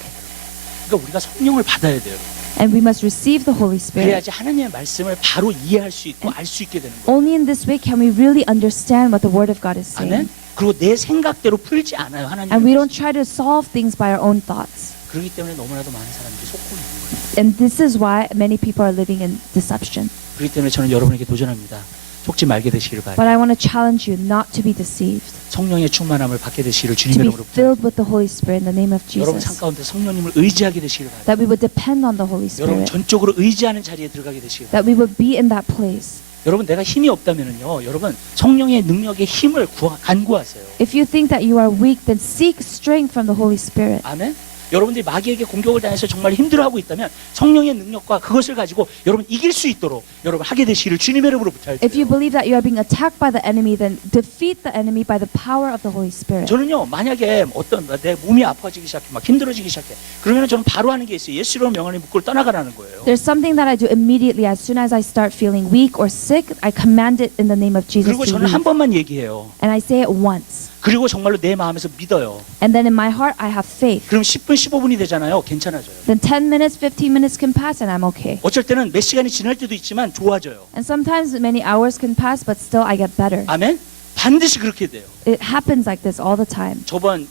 그러니까 우리가 성령을 받아야 돼요. And we must receive the Holy Spirit. 그래야지 하나님의 말씀을 바로 이해할 수 있고 알 수 있게 되는 거예요. Only in this way can we really understand what the Word of God is saying. 아멘. 그리고 내 생각대로 풀지 않아요. 하나님. And we don't try to solve things by our own thoughts. 그렇기 때문에 너무나도 많은 사람들이 속고 있는 거예요. And this is why many people are living in deception. 그렇기 때문에 저는 여러분에게 도전합니다. 속지 말게 되시기를 But 바랍니다. I want to challenge you not to be deceived, 성령의 충만함을 받게 되시기를 to 주님의 be 이름으로 filled with the Holy Spirit in the name of 여러분 삶 Jesus, 가운데 성령님을 의지하게 되시기를 바랍니다. that we would depend on the Holy 여러분 Spirit, 전적으로 의지하는 자리에 들어가게 되시기를 바랍니다. that we would be in that place. 여러분 내가 힘이 없다면은요. 여러분 성령의 능력의 힘을 간구하세요. If you think that you are weak, then seek strength from the Holy Spirit. 아멘. 여러분들이 마귀에게 공격을 당해서 정말 힘들어하고 있다면 성령의 능력과 그것을 가지고 여러분 이길 수 있도록 여러분 하게 되시기를 주님의 이름으로 부탁드려요. If you believe that you are being attacked by the enemy, then defeat the enemy by the power of the Holy Spirit. 저는요 만약에 어떤 내 몸이 아파지기 시작해 막 힘들어지기 시작해 그러면 저는 바로 하는 게 있어요. 예수로 명하니 묻고 떠나가라는 거예요. There's something that I do immediately as soon as I start feeling weak or sick. I command it in the name of Jesus 그리고 to 저는 한 leave. 번만 얘기해요. And I say it once. 그리고 정말로 내 마음에서 믿어요. And then in my heart, I have faith. 그럼 10분 15분이 되잖아요. 괜찮아져요. Then 10 minutes, 15 minutes can pass and I'm okay. 어쩔 때는 몇 시간이 지날 때도 있지만 좋아져요. And sometimes many hours can pass, but still I get better. 아멘. 반드시 그렇게 돼요. It happens like this all the time. 저번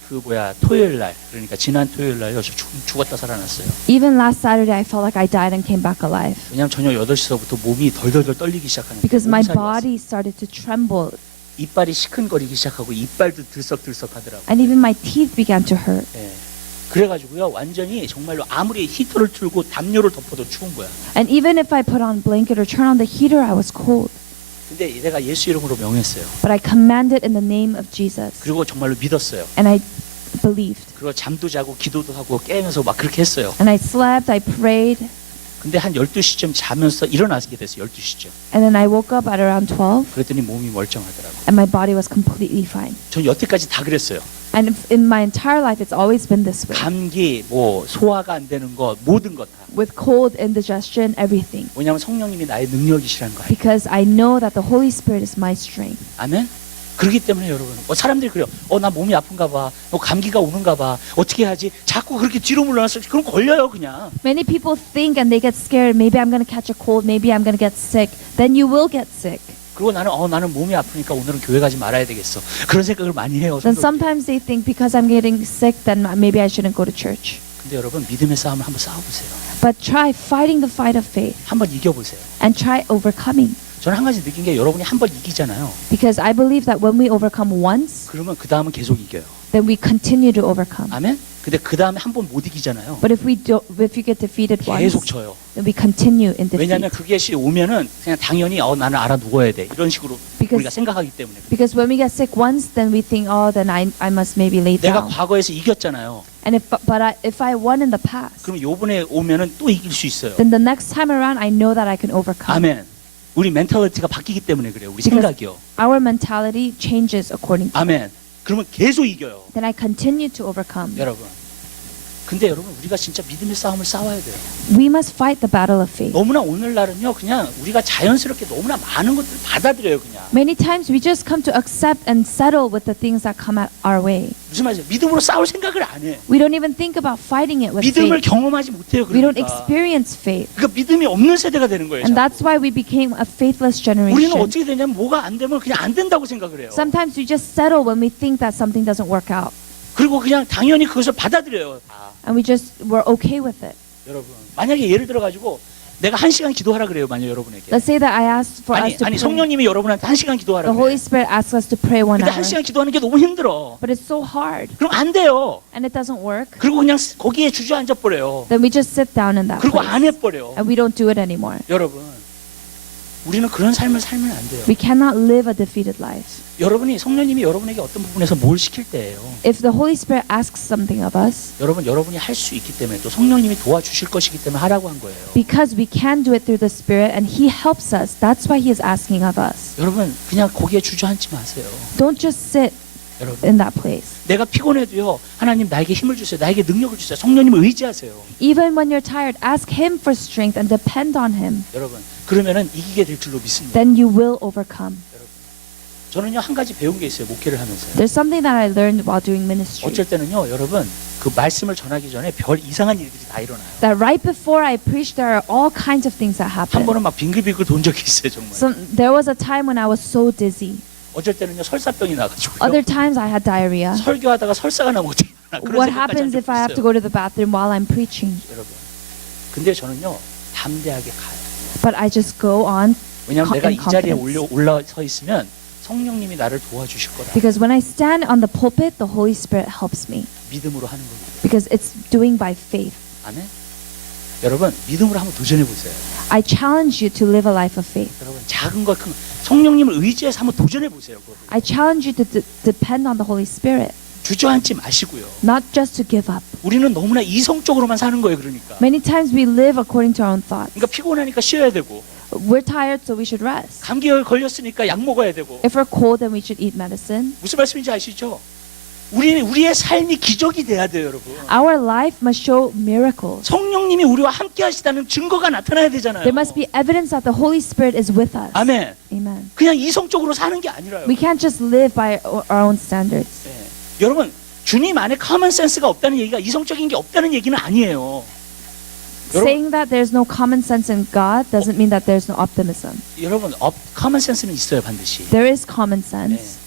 토요일 날, 그러니까 지난 토요일 날요, 저 죽었다 살아났어요. Even last Saturday, I felt like I died and came back alive 왜냐하면 저녁 8시서부터 몸이 덜덜덜 떨리기 시작하는 거예요. because my 몸살이 왔어요. body started to tremble 이빨이 시큰거리기 시작하고 이빨도 들썩들썩 하더라고요. and even my teeth began to hurt. 예. 그래가지고요, 완전히 정말로 아무리 히터를 틀고 담요를 덮어도 추운 거야. And even if I put on blanket or turn on the heater, I was cold. 근데 내가 예수 이름으로 명했어요. But I commanded in the name of Jesus, 그리고 정말로 믿었어요. and I believed. 그리고 잠도 자고 기도도 하고 깨면서 막 그렇게 했어요. And I slept, I prayed, 근데 한 12시쯤 자면서 일어나게 됐어요. 12시쯤. and then I woke up at around 12, 그랬더니 몸이 멀쩡하더라고요. and my body was completely fine. 전 여태까지 다 그랬어요. And in my entire life, it's always been this way. 감기, 소화가 안 되는 거, 모든 것 다. With cold, indigestion, everything. 왜냐하면 성령님이 나의 능력이시라는 거예요. Because I know that the Holy Spirit is my strength. 아멘? 그렇기 때문에 여러분, 사람들이 그래요. 나 몸이 아픈가 봐. 감기가 오는가 봐. 어떻게 하지? 자꾸 그렇게 뒤로 물러나서 그럼 걸려요, 그냥. Many people think and they get scared, maybe I'm going to catch a cold, maybe I'm going to get sick. Then you will get sick. 그리고 나는 몸이 아프니까 오늘은 교회 가지 말아야 되겠어. 그런 생각을 많이 해요. Then 성도들이. sometimes they think because I'm getting sick, then maybe I shouldn't go to church. 근데 여러분, 믿음의 싸움을 한번 싸워보세요. But try fighting the fight of faith 한번 이겨보세요. and try overcoming. 저는 한 가지 느낀 게 여러분이 한 번 이기잖아요. Because I believe that when we overcome once, 그러면 그 다음은 계속 이겨요. then we continue to overcome. 아멘? 근데 그 다음에 한 번 못 이기잖아요. But if you get defeated once, 계속 져요. then we continue in defeat. 왜냐하면 그게 오면은 그냥 당연히 나는 알아 누워야 돼. 이런 식으로 Because- 우리가 생각하기 때문에. Because when we get sick once, then we think, oh, then I must maybe lay 내가 down. 과거에서 이겼잖아요. And if I won in the past, 그럼 요번에 오면은 또 이길 수 있어요. then the next time around, I know that I can overcome. 아멘. 우리 멘탈리티가 바뀌기 때문에 그래요. 우리 Because- 생각이요. Our mentality changes according to. 아멘. 그러면 계속 이겨요. Then I continue to overcome. 여러분. 근데 여러분, 우리가 진짜 믿음의 싸움을 싸워야 돼요. We must fight the battle of faith. 너무나 오늘날은요, 그냥 우리가 자연스럽게 너무나 많은 것들을 받아들여요, 그냥. Many times we just come to accept and settle with the things that come our way. 무슨 말이죠? 믿음으로 싸울 생각을 안 해. We don't even think about fighting it with 믿음을 faith. 경험하지 못해요, We don't 그러니까. experience faith. 그러니까 믿음이 없는 세대가 되는 거예요. And 자꾸. that's why we became a faithless 우리는 generation. 어떻게 되냐면 뭐가 안 되면 그냥 안 된다고 생각을 해요. Sometimes we just settle when we think that something doesn't work out. 그리고 그냥 당연히 그것을 받아들여요. 다. And we're okay with it. 여러분, 만약에 예를 들어 가지고 내가 1시간 기도하라 그래요, 만약 여러분에게. Let's say that I asked for us to 아니 pray. 성령님이 여러분한테 1시간 기도하라 The Holy 그래요. Spirit asks us to pray 1 근데 hour. 1시간 기도하는 게 너무 힘들어. But it's so hard 그럼 안 돼요. and it doesn't work. 그리고 그냥 거기에 주저앉아 버려요. Then we just sit down in that 그리고 place 안 해버려. and we don't do it anymore. 여러분, 우리는 그런 삶을 살면 안 돼요. We cannot live a defeated life. 여러분이 성령님이 여러분에게 어떤 부분에서 뭘 시킬 때예요. If the Holy Spirit asks something of us, 여러분이 할 수 있기 때문에 또 성령님이 도와주실 것이기 때문에 하라고 한 거예요. because we can do it through the Spirit and He helps us, that's why He is asking of us. 여러분 그냥 거기에 주저앉지 마세요. Don't just sit 여러분 in that place. 내가 피곤해도요, 하나님 나에게 힘을 주세요. 나에게 능력을 주세요. 성령님을 의지하세요. Even when you're tired, ask Him for strength and depend on Him. 여러분 그러면은 이기게 될 줄로 믿습니다. Then you will overcome. 저는요 한 가지 배운 게 있어요. 목회를 하면서요. There's something that I learned while doing ministry. 어쩔 때는요, 여러분 그 말씀을 전하기 전에 별 이상한 일들이 다 일어나요. That right before I preach, there are all kinds of things that 한 happen. 번은 막 빙글빙글 돈 적이 있어요, 정말. There was a time when I was so dizzy. 어쩔 때는요 설사병이 나가지고요. Other times I had diarrhea. 설교하다가 설사가 나면 어떻게 되나 그런 What 생각까지 한 happens if I have to 적도 go to the bathroom while I'm preaching? 있어요, 여러분. 근데 저는요 담대하게 가요. But I just go on 왜냐하면 내가 이 in 자리에 confidence. 올라서 있으면 성령님이 나를 도와주실 거다. Because when I stand on the pulpit, the Holy Spirit helps me. 믿음으로 하는 겁니다. Because it's doing by faith. 아멘. 여러분 믿음으로 한번 도전해 보세요. I challenge you to live a life of faith. 여러분 작은 것 큰 성령님을 의지해서 한번 도전해 보세요. 그거. I challenge you to depend on the Holy Spirit, 주저앉지 마시고요. not just to give up. 우리는 너무나 이성적으로만 사는 거예요. 그러니까. Many times we live according to our own thoughts. 그러니까 피곤하니까 쉬어야 되고 We're tired, so we should rest. 감기에 걸렸으니까 약 먹어야 되고 If we're cold, then we should eat medicine. 무슨 말씀인지 아시죠? 우리의 삶이 기적이 돼야 돼요, 여러분. Our life must show miracles. 성령님이 우리와 함께 하시다는 증거가 나타나야 되잖아요. There must be evidence that the Holy Spirit is with us. 아멘. Amen. 그냥 이성적으로 사는 게 아니라요. We can't just live by our own standards. 예. 여러분 주님 안에 커먼 센스가 없다는 얘기가 이성적인 게 없다는 얘기는 아니에요. 여러분, Saying that there's no common sense in God doesn't mean that there's no optimism. 여러분 커먼 센스는 있어요 반드시. There is common sense.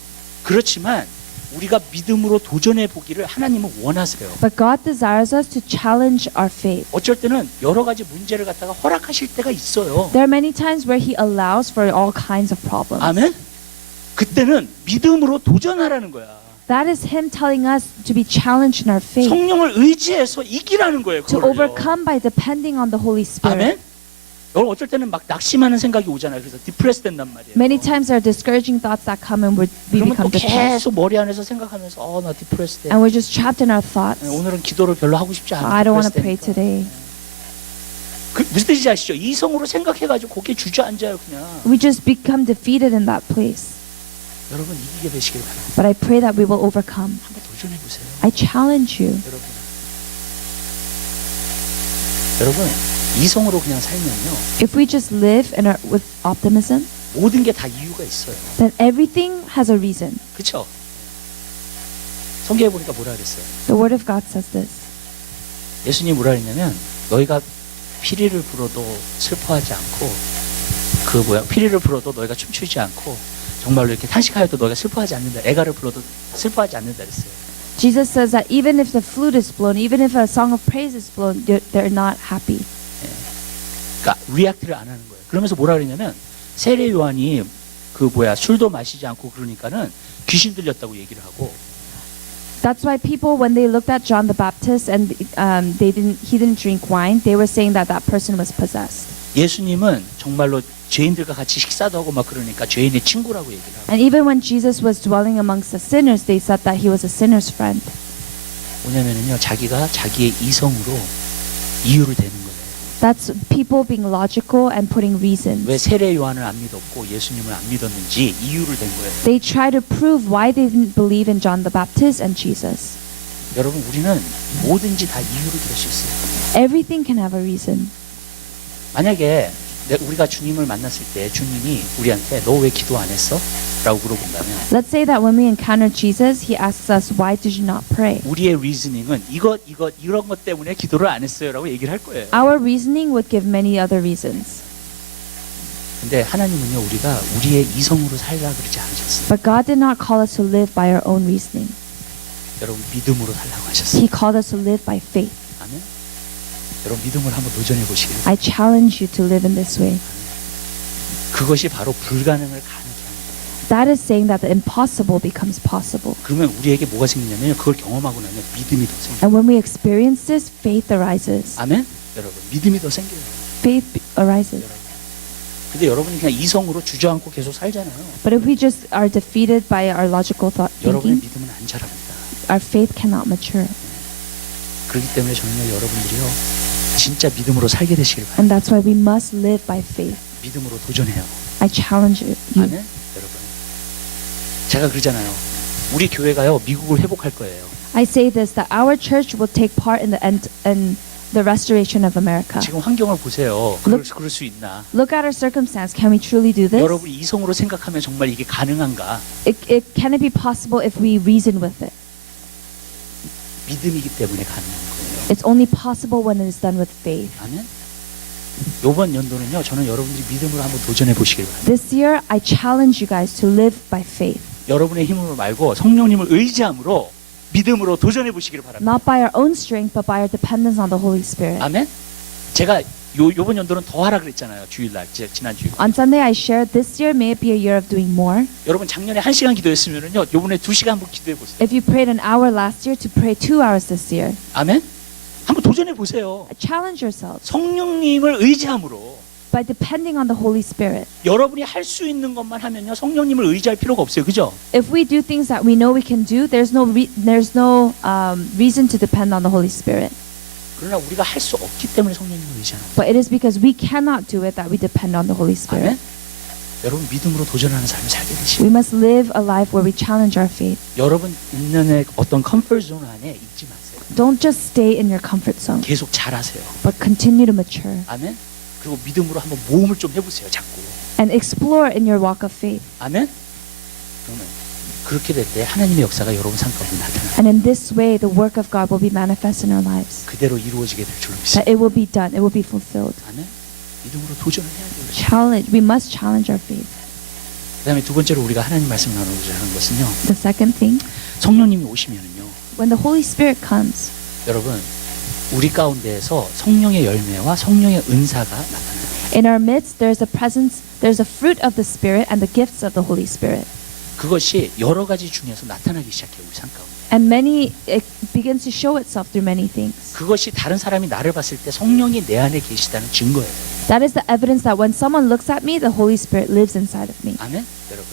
그렇지만 우리가 믿음으로 도전해 보기를 하나님은 원하세요. But God desires us to challenge our faith. 어쩔 때는 여러 가지 문제를 갖다가 허락하실 때가 있어요. There are many times where He allows for all kinds of problems. 아멘. 그때는 믿음으로 도전하라는 거야. That is Him telling us to be challenged in our faith, 성령을 의지해서 이기라는 거예요. to 그거를요. overcome by depending on the Holy Spirit. 아멘. 여러분 어쩔 때는 막 낙심하는 생각이 오잖아요. 그래서 디프레스 된단 말이에요. Many times there are discouraging thoughts that come and we 그러면 또 become depressed. 계속 머리 안에서 생각하면서 나 디프레스 돼. And we're just trapped in our thoughts. 오늘은 기도를 별로 하고 싶지 않아. I don't want to 디프레스 pray 되니까. today. 무슨 뜻인지 아시죠? 이성으로 생각해가지고 거기에 주저앉아요 그냥. We just become defeated in that place. 여러분 이기게 되시길 바랍니다. But I pray that we will overcome. 한번 도전해 보세요. I challenge you. 여러분 이성으로 그냥 살면요 If we just live with optimism, 모든 게 다 이유가 있어요. then everything has a reason. 그렇죠? 성경에 보니까 뭐라 그랬어요? The Word of God says this. 예수님이 뭐라 그랬냐면 너희가 피리를 불어도 슬퍼하지 않고 피리를 불어도 너희가 춤추지 않고 정말로 이렇게 탄식하여도 너희가 슬퍼하지 않는다. 애가를 불어도 슬퍼하지 않는다 그랬어요. Jesus says that even if the flute is blown, even if a song of praise is blown, they're not happy. 그러니까 리액트를 안 하는 거예요. 그러면서 뭐라 그러냐면 세례 요한이 술도 마시지 않고 그러니까는 귀신 들렸다고 얘기를 하고 That's why people, when they looked at John the Baptist and he didn't drink wine, they were saying that that person was possessed. 예수님은 정말로 죄인들과 같이 식사도 하고 막 그러니까 죄인의 친구라고 얘기를 하고 And even when Jesus was dwelling amongst the sinners, they said that he was a sinner's friend. 뭐냐면요 자기가 자기의 이성으로 이유를 대는 거예요. That's people being logical and putting reasons. 왜 세례 요한을 안 믿었고 예수님을 안 믿었는지 이유를 댄 거예요. They try to prove why they didn't believe in John the Baptist and Jesus. 여러분 우리는 뭐든지 다 이유를 댈 수 있어요. Everything can have a reason. 만약에 우리가 주님을 만났을 때 주님이 우리한테 너 왜 기도 안 했어? 라고 물어본다면 Let's say that when we encounter Jesus, he asks us, why did you not pray? 우리의 리즈닝은 이런 것 때문에 기도를 안 했어요 라고 얘기를 할 거예요. Our reasoning would give many other reasons. 근데 하나님은요 우리가 우리의 이성으로 살라 그러지 않으셨어요. But God did not call us to live by our own reasoning. 여러분 믿음으로 살라고 하셨어요. He called us to live by faith. 아멘. 여러분 믿음을 한번 도전해 보시길. I challenge you to live in this way. 그것이 바로 불가능을 가능케 하는 거예요. That is saying that the impossible becomes possible. 그러면 우리에게 뭐가 생기냐면 그걸 경험하고 나면 믿음이 더 생겨요. And when we experience this, faith arises. 아멘. 여러분 믿음이 더 생겨요. Faith arises. 근데 여러분이 그냥 이성으로 주저앉고 계속 살잖아요. But if we just are defeated by our logical 여러분의 thinking, 믿음은 안 자랍니다. our faith cannot mature. 그렇기 때문에 저는요 여러분들이요 진짜 믿음으로 살게 되시길 바랍니다. And that's why we must live by faith. 믿음으로 도전해요. I challenge you. 아멘. 여러분 제가 그러잖아요. 우리 교회가요 미국을 회복할 거예요. I say this, that our church will take part in the restoration of America. 지금 환경을 보세요. 그럴 수 있나? Look at our circumstance. Can we truly do this? 여러분이 이성으로 생각하면 정말 이게 가능한가? Can it be possible if we reason with it? 믿음이기 때문에 가능한 거예요. It's only possible when it is done with faith. 아멘. 이번 연도는요 저는 여러분들이 믿음으로 한번 도전해 보시길 바랍니다. This year, I challenge you guys to live by faith. 여러분의 힘으로 말고 성령님을 의지함으로 믿음으로 도전해 보시길 바랍니다. Not by our own strength, but by our dependence on the Holy Spirit. 아멘. 제가 요번 연도는 더 하라 그랬잖아요. 주일날 지난 주일. On Sunday, I shared this year may it be a year of doing more. 여러분 작년에 1시간 기도했으면은요 요번에 2시간 한번 기도해 보세요. If you prayed an hour last year, to pray 2 hours this year. 아멘. 한번 도전해 보세요. Challenge yourself 성령님을 의지함으로 by depending on the Holy Spirit. 여러분이 할 수 있는 것만 하면요 성령님을 의지할 필요가 없어요. 그죠? If we do things that we know we can do, there's no reason to depend on the Holy Spirit. 그러나 우리가 할 수 없기 때문에 성령님을 의지하는 거예요. But it is because we cannot do it that we depend on the Holy Spirit. 아멘. 여러분 믿음으로 도전하는 삶을 살게 되시고 We must live a life where we challenge our faith. 여러분 있는 어떤 컴포트 존 안에 있지 마세요. Don't just stay in your comfort zone, 계속 잘하세요. but continue to mature 아멘. 그리고 믿음으로 한번 모험을 좀 해보세요. 자꾸. and explore in your walk of faith. 아멘. 그러면 그렇게 될 때 하나님의 역사가 여러분 삶 가운데 나타나. And in this way, the work of God will be manifest in our lives. 그대로 이루어지게 될 줄로 That 믿습니다. it will be done, it will be fulfilled. 아멘. 믿음으로 도전을 해야 돼요. We must challenge our faith. 그다음에 두 번째로 우리가 하나님 말씀 나누고자 하는 것은요. The second thing, 성령님이 오시면은요. when the Holy Spirit comes, 여러분 우리 가운데에서 성령의 열매와 성령의 은사가 나타나요. in our midst there's a fruit of the Spirit and the gifts of the Holy Spirit. 그것이 여러 가지 중에서 나타나기 시작해요. 우리 삶 가운데. And it begins to show itself through many things. 그것이 다른 사람이 나를 봤을 때 성령이 내 안에 계시다는 증거예요. That is the evidence that when someone looks at me, the Holy Spirit lives inside of me. 아멘. 여러분.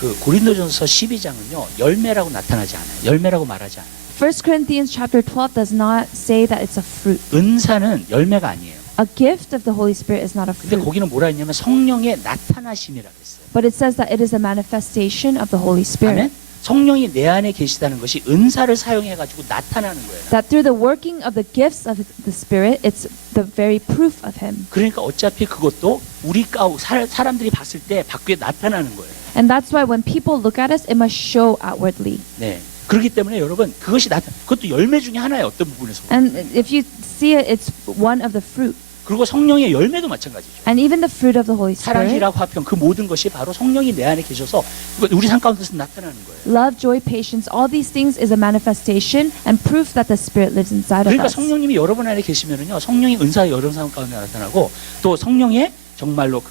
그 고린도전서 12장은요. 열매라고 나타나지 않아요. 열매라고 말하지 않아요. 1 Corinthians chapter 12 does not say that it's a fruit. 은사는 열매가 아니에요. A gift of the Holy Spirit is not a 근데 fruit. 거기는 뭐라 했냐면 성령의 나타나심이라 그랬어요. But it says that it is a manifestation of the Holy Spirit. 아멘. 성령이 내 안에 계시다는 것이 은사를 사용해 가지고 나타나는 거예요. That through the working of the gifts of the Spirit, it's the very proof of Him. 그러니까 어차피 그것도 우리 사람들이 봤을 때 밖에 나타나는 거예요. And that's why when people look at us, it must show outwardly. 네. 그렇기 때문에 여러분 그것이 그것도 열매 중에 하나예요. 어떤 부분에서. And if you see it, it's one of the fruit. 그리고 성령의 열매도 마찬가지죠. And even the fruit of the Holy Spirit, 사랑이라고 화평 그 모든 것이 바로 성령이 내 안에 계셔서 우리 삶 가운데서 나타나는 거예요. love, joy, patience, all these things is a manifestation and proof that the Spirit lives inside of 그러니까 us. 성령님이 여러분 안에 계시면은요, 성령의 은사가 여러분 삶 가운데 나타나고 또 성령의 정말로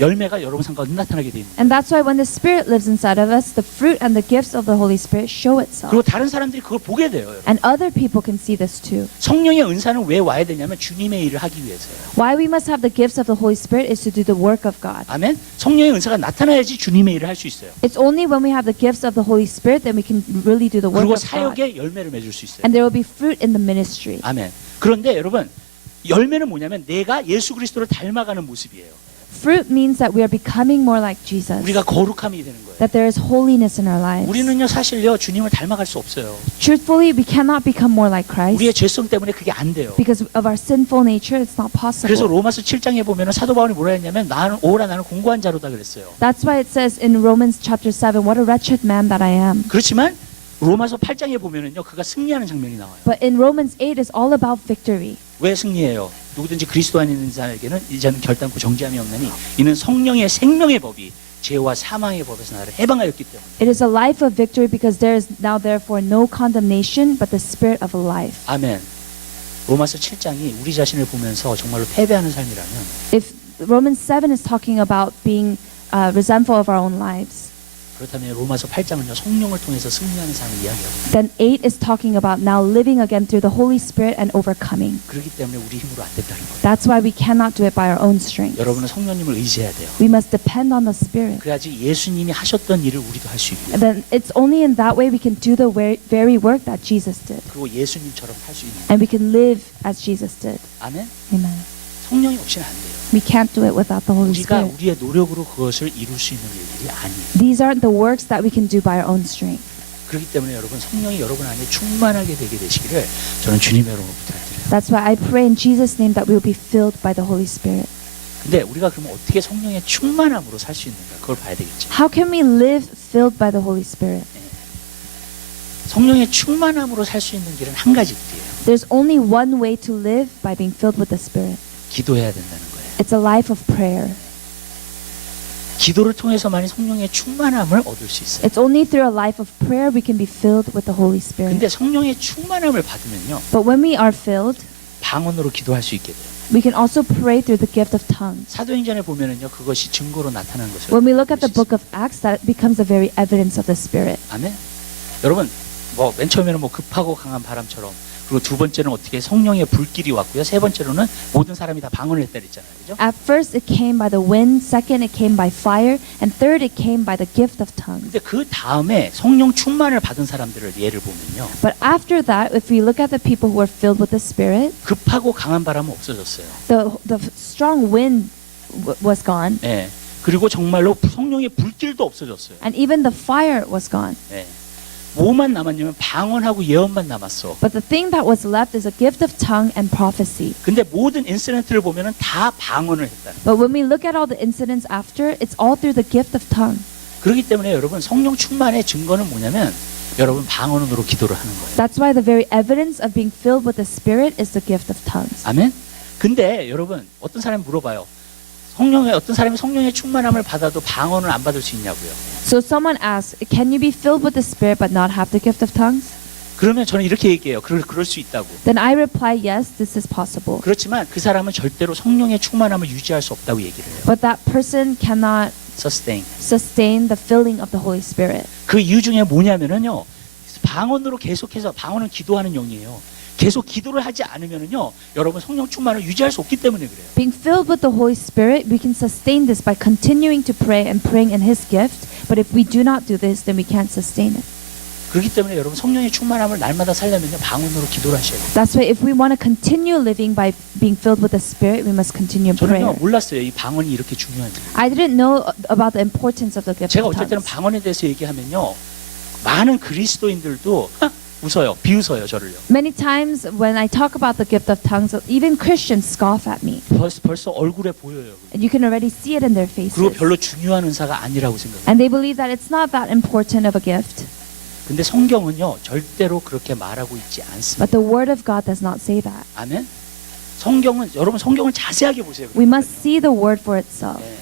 열매가 여러분 삶 가운데 나타나게 돼 있는 거예요. And that's why when the Spirit lives inside of us, the fruit and the gifts of the Holy Spirit show itself. 그리고 다른 사람들이 그걸 보게 돼요. 여러분. And other people can see this too. 성령의 은사는 왜 와야 되냐면 주님의 일을 하기 위해서요. Why we must have the gifts of the Holy Spirit is to do the work of God. 아멘. 성령의 은사가 나타나야지 주님의 일을 할 수 있어요. It's only when we have the gifts of the Holy Spirit that we can really do the work 그리고 of God. 사역에 열매를 맺을 수 있어요. And there will be fruit in the ministry. 아멘. 그런데 여러분 열매는 뭐냐면 내가 예수 그리스도를 닮아가는 모습이에요. Fruit means that we are becoming more like Jesus. 우리가 거룩함이 되는 거예요. That there is holiness in our lives. 우리는요 사실요 주님을 닮아갈 수 없어요. Truthfully, we cannot become more like Christ. 우리의 죄성 때문에 그게 안 돼요. Because of our sinful nature, it's not 그래서 possible. 로마서 7장에 보면은 사도 바울이 뭐라 했냐면 나는 공고한 자로다 그랬어요. That's why it says in Romans chapter 7, what a wretched man that I am. 그렇지만 로마서 8장에 보면은요 그가 승리하는 장면이 나와요. But in Romans 8, it's all about victory. 왜 승리해요? 누구든지 그리스도 안에 있는 자에게는 이제는 결단코 정죄함이 없나니 이는 성령의 생명의 법이 죄와 사망의 법에서 나를 해방하였기 때문에. It is a life of victory because there is now therefore no condemnation but the spirit of life. 아멘. 로마서 7장이 우리 자신을 보면서 정말로 패배하는 삶이라면 If Romans 7 is talking about being resentful of our own lives, 그렇다면 로마서 8장은요 성령을 통해서 승리하는 삶을 이야기합니다. then 8 is talking about now living again through the Holy Spirit and overcoming. 그렇기 때문에 우리 힘으로 안 된다는 거예요. That's why we cannot do it by our own strength. 여러분은 성령님을 의지해야 돼요. We must depend on the Spirit. 그래야지 예수님이 하셨던 일을 우리도 할 수 있고요. And then it's only in that way we can do the very work that Jesus did. 그리고 예수님처럼 살 수 있는 거예요. And we can live as Jesus did. 아멘. Amen. 성령이 없이는 안 돼요. We can't do it without the Holy 우리가 Spirit. 우리의 노력으로 그것을 이룰 수 있는 일들이 아니에요. These aren't the works that we can do by our own strength. 그렇기 때문에 여러분 성령이 여러분 안에 충만하게 되게 되시기를 저는 주님의 이름으로 부탁드려요. That's why I pray in Jesus' name that we will be filled by the Holy Spirit. 근데 우리가 그러면 어떻게 성령의 충만함으로 살 수 있는가 그걸 봐야 되겠죠. How can we live filled by the Holy Spirit? 성령의 충만함으로 살 수 있는 길은 한 가지 길이에요. There's only one way to live by being filled with the Spirit. 기도해야 된다는 거예요. It's a life of prayer. 기도를 통해서만이 성령의 충만함을 얻을 수 있어요. It's only through a life of prayer we can be filled with the Holy Spirit. 근데 성령의 충만함을 받으면요 But when we are filled, 방언으로 기도할 수 있게 돼요. we can also pray through the gift of tongues. 사도행전에 보면은요 그것이 증거로 나타나는 것을 When we look at the 볼 수 book of Acts, that becomes the very evidence of the Spirit. 아멘. 여러분 맨 처음에는 급하고 강한 바람처럼 그리고 두 번째는 어떻게 성령의 불길이 왔고요. 세 번째로는 모든 사람이 다 방언을 했다 그랬잖아요. 그죠? At first it came by the wind, second it came by fire, and third it came by the gift of tongues. 근데 그 다음에 성령 충만을 받은 사람들을 예를 보면요. But after that, if we look at the people who were filled with the Spirit, 급하고 강한 바람은 없어졌어요. the strong wind was gone, 예. 그리고 정말로 성령의 불길도 없어졌어요. and even the fire was gone. 예. 뭐만 남았냐면 방언하고 예언만 남았어. But the thing that was left is a gift of tongue and prophecy. 근데 모든 인시던트를 보면은 다 방언을 했다는 거예요. But when we look at all the incidents after, it's all through the gift of tongue. 그렇기 때문에 여러분 성령 충만의 증거는 뭐냐면 여러분 방언으로 기도를 하는 거예요. That's why the very evidence of being filled with the Spirit is the gift of tongues. 아멘. 근데 여러분 어떤 사람이 물어봐요. 성령의 어떤 사람이 성령의 충만함을 받아도 방언을 안 받을 수 있냐고요. So someone asks, can you be filled with the Spirit but not have the gift of tongues? 그러면 저는 이렇게 얘기해요. 그럴 수 있다고. Then I reply, yes, this is possible. 그렇지만 그 사람은 절대로 성령의 충만함을 유지할 수 없다고 얘기를 해요. But that person cannot sustain. sustain the filling of the Holy Spirit. 그 이유 중에 뭐냐면은요. 방언으로 계속해서 방언은 기도하는 영이에요. 계속 기도를 하지 않으면은요. 여러분 성령 충만을 유지할 수 없기 때문에 그래요. Being filled with the Holy Spirit, we can sustain this by continuing to pray and praying in His gift. But if we do not do this, then we can't sustain it. 그렇기 때문에 여러분 성령의 충만함을 날마다 살려면요. 방언으로 기도를 하셔야 돼요. That's why if we want to continue living by being filled with the Spirit, we must continue prayer. 저는요. 몰랐어요. 이 방언이 이렇게 중요한지. I didn't know about the importance of the gift 제가 of 어쩔 때는 tongues. 방언에 대해서 얘기하면요. 많은 그리스도인들도 웃어요. 비웃어요. 저를요. Many times when I talk about the gift of tongues, even Christians scoff at me. 벌써 얼굴에 보여요. And you can already see it in their 그리고 faces. 별로 중요한 은사가 아니라고 생각해요. And they believe that it's not that important of a gift. 근데 성경은요. 절대로 그렇게 말하고 있지 않습니다. But the Word of God does not say that. 아멘. 성경은 여러분 성경을 자세하게 보세요. We must see the Word for itself. 네.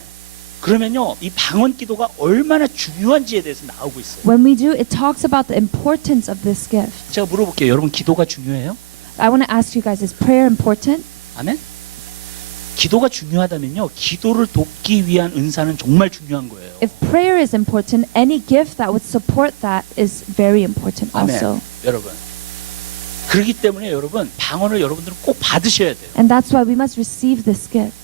그러면요. 이 방언 기도가 얼마나 중요한지에 대해서 나오고 있어요. When we do, it talks about the importance of this gift. 제가 물어볼게요. 여러분 기도가 중요해요? I want to ask you guys, is prayer important? 아멘. 기도가 중요하다면요. 기도를 돕기 위한 은사는 정말 중요한 거예요. If prayer is important, any gift that would support that is very important 아멘. also. 여러분. 그렇기 때문에 여러분 방언을 여러분들은 꼭 받으셔야 돼요. And that's why we must receive this gift.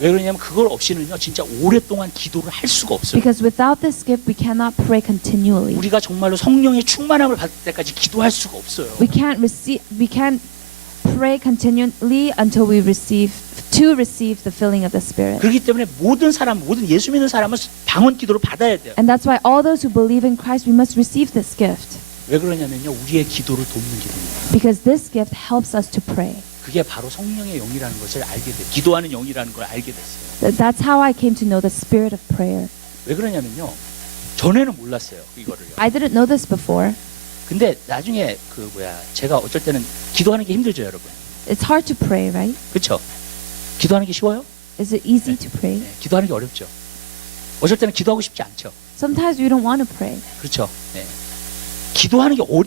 왜 그러냐면 그걸 없이는요. 진짜 오랫동안 기도를 할 수가 없어요. Because without this gift, we cannot pray continually. 우리가 정말로 성령의 충만함을 받을 때까지 기도할 수가 없어요. We can't pray continually until we receive the filling of the Spirit. 그렇기 때문에 모든 예수 믿는 사람은 방언 기도를 받아야 돼요. And that's why all those who believe in Christ, we must receive this gift. 왜 그러냐면요. 우리의 기도를 돕는 기도입니다. Because this gift helps us to pray. 그게 바로 성령의 영이라는 것을 알게 돼요. 기도하는 영이라는 걸 알게 됐어요. That's how I came to know the spirit of prayer. 왜 그러냐면요. 전에는 몰랐어요. 이거를요. I didn't know this before. 근데 나중에 제가 어쩔 때는 기도하는 게 힘들죠, 여러분. It's hard to pray, right? 그렇죠? 기도하는 게 쉬워요? Is it easy to pray? 네, 기도하는 게 어렵죠. 어쩔 때는 기도하고 싶지 않죠. Sometimes we don't want to pray. 그렇죠. 네.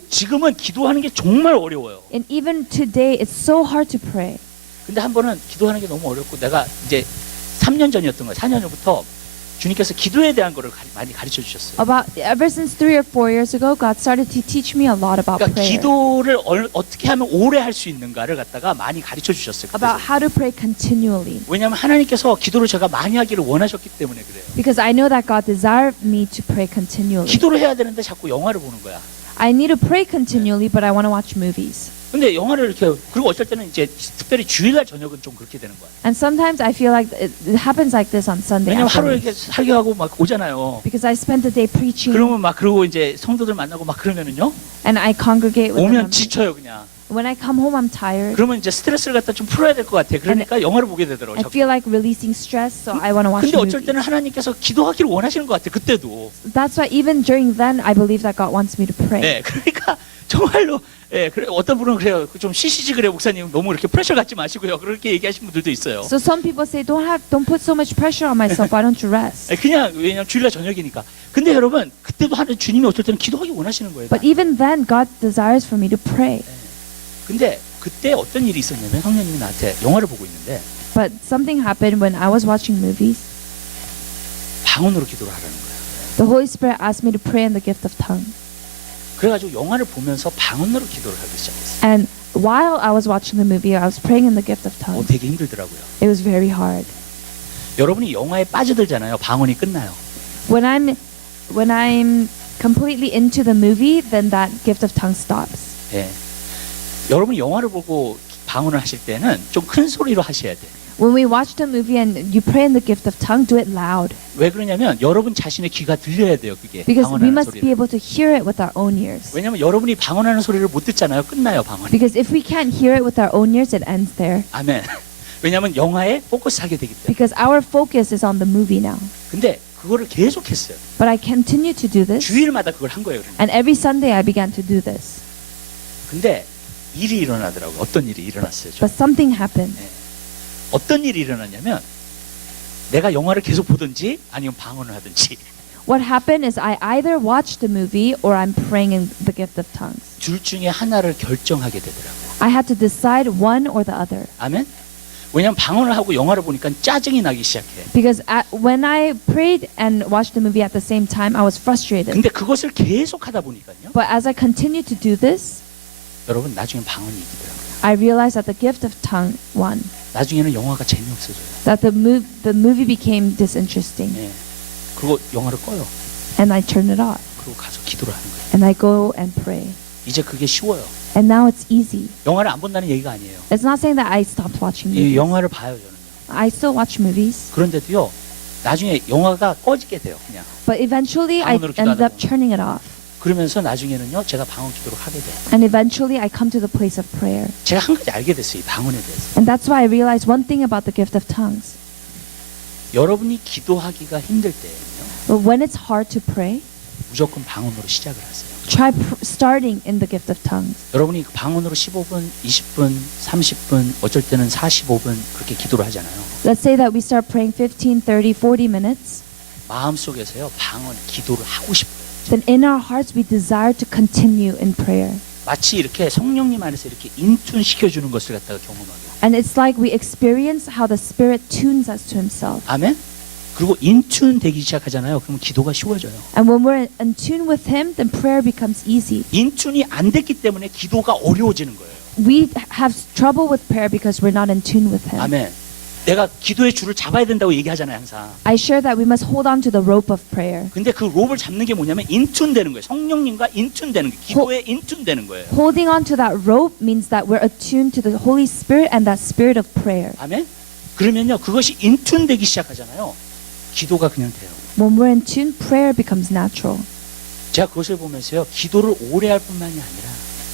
지금은 기도하는 게 정말 어려워요. And even today, it's so hard to pray. 근데 한 번은 기도하는 게 너무 어렵고 내가 이제 3년 전이었던 거예요. 4년 전부터 주님께서 기도에 대한 거를 많이 가르쳐 주셨어요. Ever since 3 or 4 years ago, God started to teach me a lot about 그러니까 prayer. 기도를 어떻게 하면 오래 할 수 있는가를 갖다가 많이 가르쳐 주셨어요. About how to pray continually. 왜냐하면 하나님께서 기도를 제가 많이 하기를 원하셨기 때문에 그래요. Because I know that God desired me to pray continually. 기도를 해야 되는데 자꾸 영화를 보는 거야. I need to pray continually, but I want to watch 모vies. 근데 영화를 이렇게 그리고 어쩔 때는 이제 특별히 주일날 저녁은 좀 그렇게 되는 거야. And sometimes I feel like it happens like this on Sunday 왜냐면 하루 afternoon. 이렇게 설교하고 막 오잖아요. Because I spent the day preaching 그러면 막 그러고 이제 성도들 만나고 막 그러면은요. and I congregate with 오면 them. 지쳐요 그냥. When I come home, I'm tired. 그러면 이제 스트레스를 갖다 좀 풀어야 될 것 같아. 그러니까 영화를 보게 되더라고요. I 자꾸. feel like releasing stress, so I want to watch 근데 어쩔 movies. 때는 하나님께서 기도하기를 원하시는 것 같아. 그때도. That's why even during then, I believe that God wants me to pray. 네, 그러니까 정말로 그래 어떤 분은 그래요. 좀 쉬시지 그래 목사님 너무 이렇게 프레셔 갖지 마시고요. 그렇게 얘기하시는 분들도 있어요. So some people say, don't put so much pressure on myself. Why don't you rest? 그냥 왜냐면 주일날 저녁이니까. 근데 여러분 그때도 주님이 어떨 때는 기도하기 원하시는 거예요. But even then, God desires for me to pray. 근데 그때 어떤 일이 있었냐면 성령님이 나한테 영화를 보고 있는데 But something happened when I was watching movies. 방언으로 기도를 하라는 거예요. The Holy Spirit asked me to pray in the gift of tongue. 그래가지고 영화를 보면서 방언으로 기도를 하기 시작했어요. And while I was watching the movie, I was praying in the gift of tongues. 되게 힘들더라고요. It was very hard. 여러분이 영화에 빠져들잖아요. 방언이 끝나요. When I'm completely into the movie, then that gift of tongue stops. 예. 여러분이 영화를 보고 방언을 하실 때는 좀 큰 소리로 하셔야 돼. When we watch the movie and you pray in the gift of tongue, do it loud. 왜 그러냐면 여러분 자신의 귀가 들려야 돼요. 그게 Because we 방언하는 must be 소리를. able to hear it with our own ears. 왜냐면 여러분이 방언하는 소리를 못 듣잖아요. 끝나요 방언이. Because if we can't hear it with our own ears, it ends there. 아멘. 왜냐면 영화에 포커스하게 되기 때문에. Because our focus is on the movie now. 근데 그거를 계속했어요. But I continue to do this. 주일마다 그걸 한 거예요. 그러니까. And every Sunday I began to do this. 근데 일이 일어나더라고요. 어떤 일이 일어났어요. 좀. But something happened. 어떤 일이 일어났냐면 내가 영화를 계속 보든지 아니면 방언을 하든지 What happened is I either watched the movie or I'm praying in the gift of tongues. 둘 중에 하나를 결정하게 되더라고요. I had to decide one or the other. 아멘? 왜냐하면 방언을 하고 영화를 보니까 짜증이 나기 시작해. Because when I prayed and watched the movie at the same time, I was frustrated. 근데 그것을 계속 하다 보니까요. But as I continued to do this, 여러분 나중에 방언이 이기더라고요. I realized that the gift of tongue won. 나중에는 영화가 재미없어져요. That the movie became disinteresting. 예. 그리고 영화를 꺼요. And I turned it off. 그리고 가서 기도를 하는 거예요. And I go and pray. 이제 그게 쉬워요. And now it's easy. 영화를 안 본다는 얘기가 아니에요. It's not saying that I stopped watching 이 movies. 영화를 봐요 저는요. I still watch movies. 그런데도요. 나중에 영화가 꺼지게 돼요. 그냥. But eventually I 방언으로 ended up 기도하는 turning it off. 그러면서 나중에는요. 제가 방언 기도를 하게 돼요. And eventually I come to the place of prayer. 제가 한 가지 알게 됐어요. 이 방언에 대해서. And that's why I realized one thing about the gift of tongues. 여러분이 기도하기가 힘들 때는요. But when it's hard to pray, 무조건 방언으로 시작을 하세요. try starting in the gift of tongues. 여러분이 방언으로 15분, 20분, 30분, 어쩔 때는 45분 그렇게 기도를 하잖아요. Let's say that we start praying 15, 30, 40 minutes. 마음속에서요. 방언 기도를 하고 싶어요. Then in our hearts we desire to continue in prayer. 마치 이렇게 성령님 안에서 이렇게 인툰시켜주는 것을 갖다가 경험하게. And it's like we experience how the Spirit tunes us to Himself. 아멘? 그리고 인툰 되기 시작하잖아요. 그러면 기도가 쉬워져요. And when we're in tune with Him, then prayer becomes easy. 인툰이 안 됐기 때문에 기도가 어려워지는 거예요. We have trouble with prayer because we're not in tune with Him. 아멘. 내가 기도의 줄을 잡아야 된다고 얘기하잖아요, 항상. I share that we must hold on to the rope of prayer. 근데 그 롭을 잡는 게 뭐냐면 인툰되는 거예요. 성령님과 인툰되는 거예요. 기도에 인툰되는 거예요. Holding on to that rope means that we're attuned to the Holy Spirit and that spirit of prayer. 아멘. 그러면요, 그것이 인툰되기 시작하잖아요. 기도가 그냥 돼요. When we're in tune, prayer becomes natural. 제가 그것을 보면서요, 기도를 오래 할 뿐만이 아니라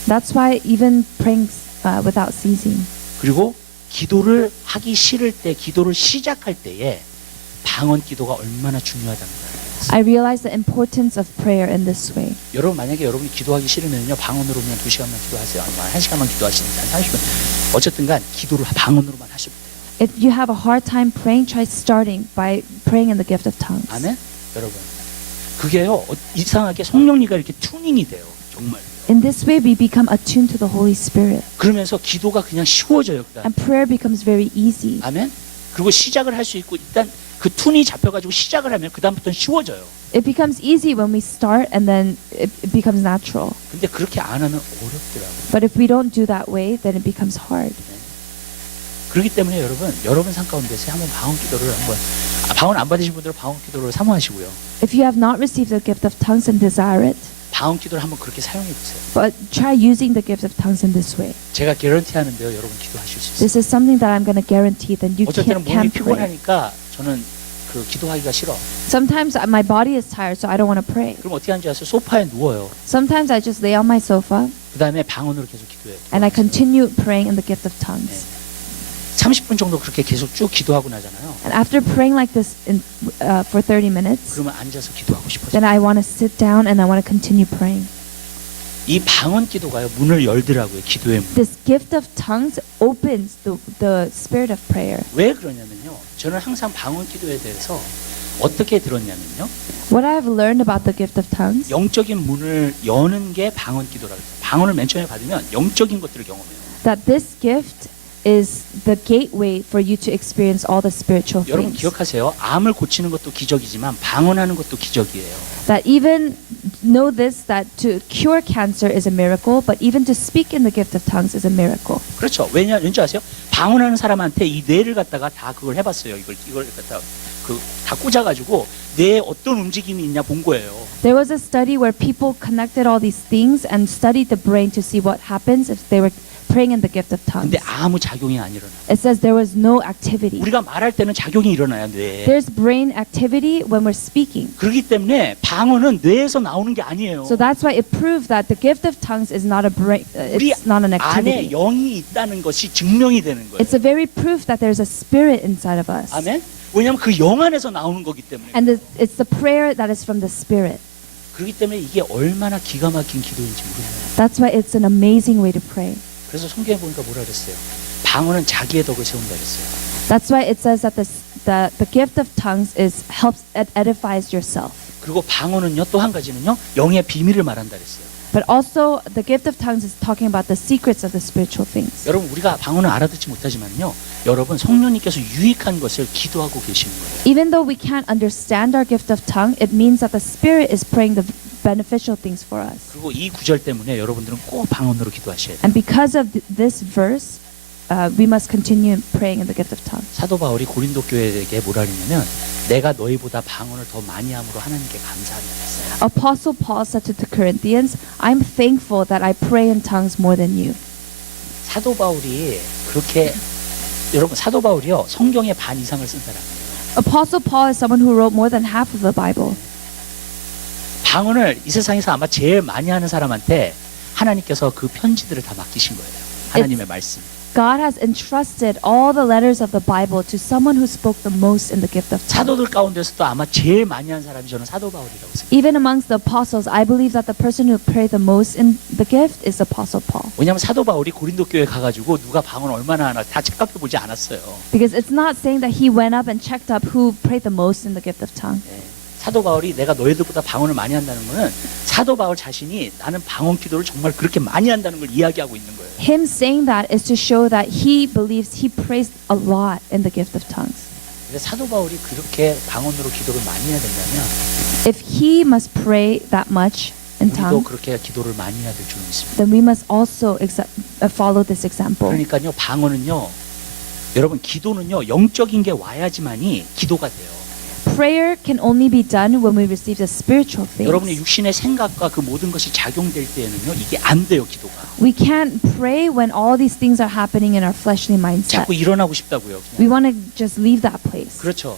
That's why even praying without ceasing. 그리고 기도를 하기 싫을 때, 기도를 시작할 때에 방언 기도가 얼마나 중요하다는 거예요. I realize the importance of prayer in this way. 여러분 만약에 여러분이 기도하기 싫으면요, 방언으로 그냥 2시간만 기도하세요. 아니면 1시간만 기도하시는지 한 30분. 어쨌든간 기도를 방언으로만 하셔도 돼요. If you have a hard time praying, try starting by praying in the gift of tongues. 아멘? 여러분. 그게요, 이상하게 성령님과 이렇게 튜닝이 돼요. 정말. In this way, we become attuned to the Holy Spirit. 그러면서 기도가 그냥 쉬워져요. 그다음. And prayer becomes very easy. 아멘? 그리고 시작을 할 수 있고 일단 그 툰이 잡혀가지고 시작을 하면 그 다음부터는 쉬워져요. It becomes easy when we start and then it becomes natural. 근데 그렇게 안 하면 어렵더라고요. But if we don't do that way, then it becomes hard. 그렇기 때문에 여러분 삶 가운데서 한번 방언 기도를 한번 방언 안 받으신 분들은 방언 기도를 사모하시고요. If you have not received the gift of tongues and desire it, 방언 기도를 한번 그렇게 사용해 보세요. but try using the gift of tongues in this way. 제가 개런티 하는데요. 여러분 기도하실 수 있어요. This is something that I'm going to guarantee that you 어쩔 때는 can 몸이 pray. 피곤하니까 저는 그 기도하기가 싫어. Sometimes my body is tired, so I don't want to pray. 그럼 어떻게 하는지 아세요? 소파에 누워요. Sometimes I just lay on my sofa 그 다음에 방언으로 계속 기도해요. and I continue praying in the gift of tongues. 30분 정도 그렇게 계속 쭉 기도하고 나잖아요. And after praying like this for 30 minutes, 그러면 앉아서 기도하고 싶어져요. then I want to sit down and I want to continue praying. 이 방언 기도가요. 문을 열더라고요. 기도의 문. This gift of tongues opens the spirit of prayer. 왜 그러냐면요. 저는 항상 방언 기도에 대해서 어떻게 들었냐면요. What I have learned about the gift of tongues 영적인 문을 여는 게 방언 기도라고 해요. 방언을 맨 처음에 받으면 영적인 것들을 경험해요. that this gift is the gateway for you to experience all the spiritual 여러분 things. 기억하세요. 암을 고치는 것도 기적이지만 방언하는 것도 기적이에요. That even know this, that to cure cancer is a miracle, but even to speak in the gift of tongues is a miracle. 그렇죠. 왠지 아세요? 방언하는 사람한테 이 뇌를 갖다가 다 그걸 해봤어요. 이걸 갖다 다 꽂아가지고 뇌에 어떤 움직임이 있냐 본 거예요. There was a study where people connected all these things and studied the brain to see what happens if they were praying in the gift of tongues. 근데 아무 작용이 안 일어나. It says there was no activity. 우리가 말할 때는 작용이 일어나요, 뇌에. There's brain activity when we're speaking. 그렇기 때문에 방언은 뇌에서 나오는 게 아니에요. So that's why it proves that the gift of tongues is not a brain. 우리 It's not an 안에 activity. 영이 있다는 것이 증명이 되는 거예요. It's a very proof that there's a spirit inside of us. 아멘. 왜냐하면 그 영 안에서 나오는 거기 때문에. And it's the prayer that is from the spirit. 그렇기 때문에 이게 얼마나 기가 막힌 기도인지 모르겠어요. That's why it's an amazing way to pray. 그래서 성경에 보니까 뭐라 그랬어요? 방언은 자기의 덕을 세운다 그랬어요. That's why it says that the the gift of tongues is helps edifies yourself. 그리고 방언은요, 또 한 가지는요, 영의 비밀을 말한다 그랬어요. But also the gift of tongues is talking about the secrets of the spiritual things. 여러분, 우리가 방언을 알아듣지 못하지만요, 여러분 성령님께서 유익한 것을 기도하고 계시는 거예요. Even though we can't understand our gift of tongue, it means that the Spirit is praying the beneficial things for us. 그리고 이 구절 때문에 여러분들은 꼭 방언으로 기도하셔야 돼요. And because of this verse, we must continue praying in the gift of tongue. 사도 바울이 고린도 교회에게 뭐라 그랬냐면, 내가 너희보다 방언을 더 많이 함으로 하나님께 감사한다 했어요. Apostle Paul said to the Corinthians, I'm thankful that I pray in tongues more than you. 사도 바울이 그렇게, 여러분 사도 바울이요, 성경의 반 이상을 쓴 사람이에요. Apostle Paul is someone who wrote more than half of the Bible. 방언을 이 세상에서 아마 제일 많이 하는 사람한테 하나님께서 그 편지들을 다 맡기신 거예요. 하나님의 말씀. God has entrusted all the letters of the Bible to someone who spoke the most in the gift of tongues. 사도들 가운데서도 아마 제일 많이 한 사람이 저는 사도 바울이라고 생각해요. Even amongst the apostles, I believe that the person who prayed the most in the gift is Apostle Paul. 왜냐하면 사도 바울이 고린도 교회 가가지고 누가 방언 얼마나 하나 다 체크해 보지 않았어요. Because it's not saying that he went up and checked up who prayed the most in the gift of tongue. 예. 사도 바울이 내가 너희들보다 방언을 많이 한다는 거는 사도 바울 자신이 나는 방언 기도를 정말 그렇게 많이 한다는 걸 이야기하고 있는 거예요. Him saying that is to show that he believes he prays a lot in the gift of tongues. 근데 사도 바울이 그렇게 방언으로 기도를 많이 해야 된다면 If he must pray that much in 우리도 tongue, 그렇게 기도를 많이 해야 될 줄 믿습니다. then we must also follow this example. 그러니까요, 방언은요, 여러분 기도는요, 영적인 게 와야지만이 기도가 돼요. Prayer can only be done when we receive the spiritual 여러분의 things. 육신의 생각과 그 모든 것이 작용될 때에는요, 이게 안 돼요, 기도가. We can't pray when all these things are happening in our fleshly mindset. 자꾸 일어나고 싶다고요. We 그냥. want to just leave that place. 그렇죠.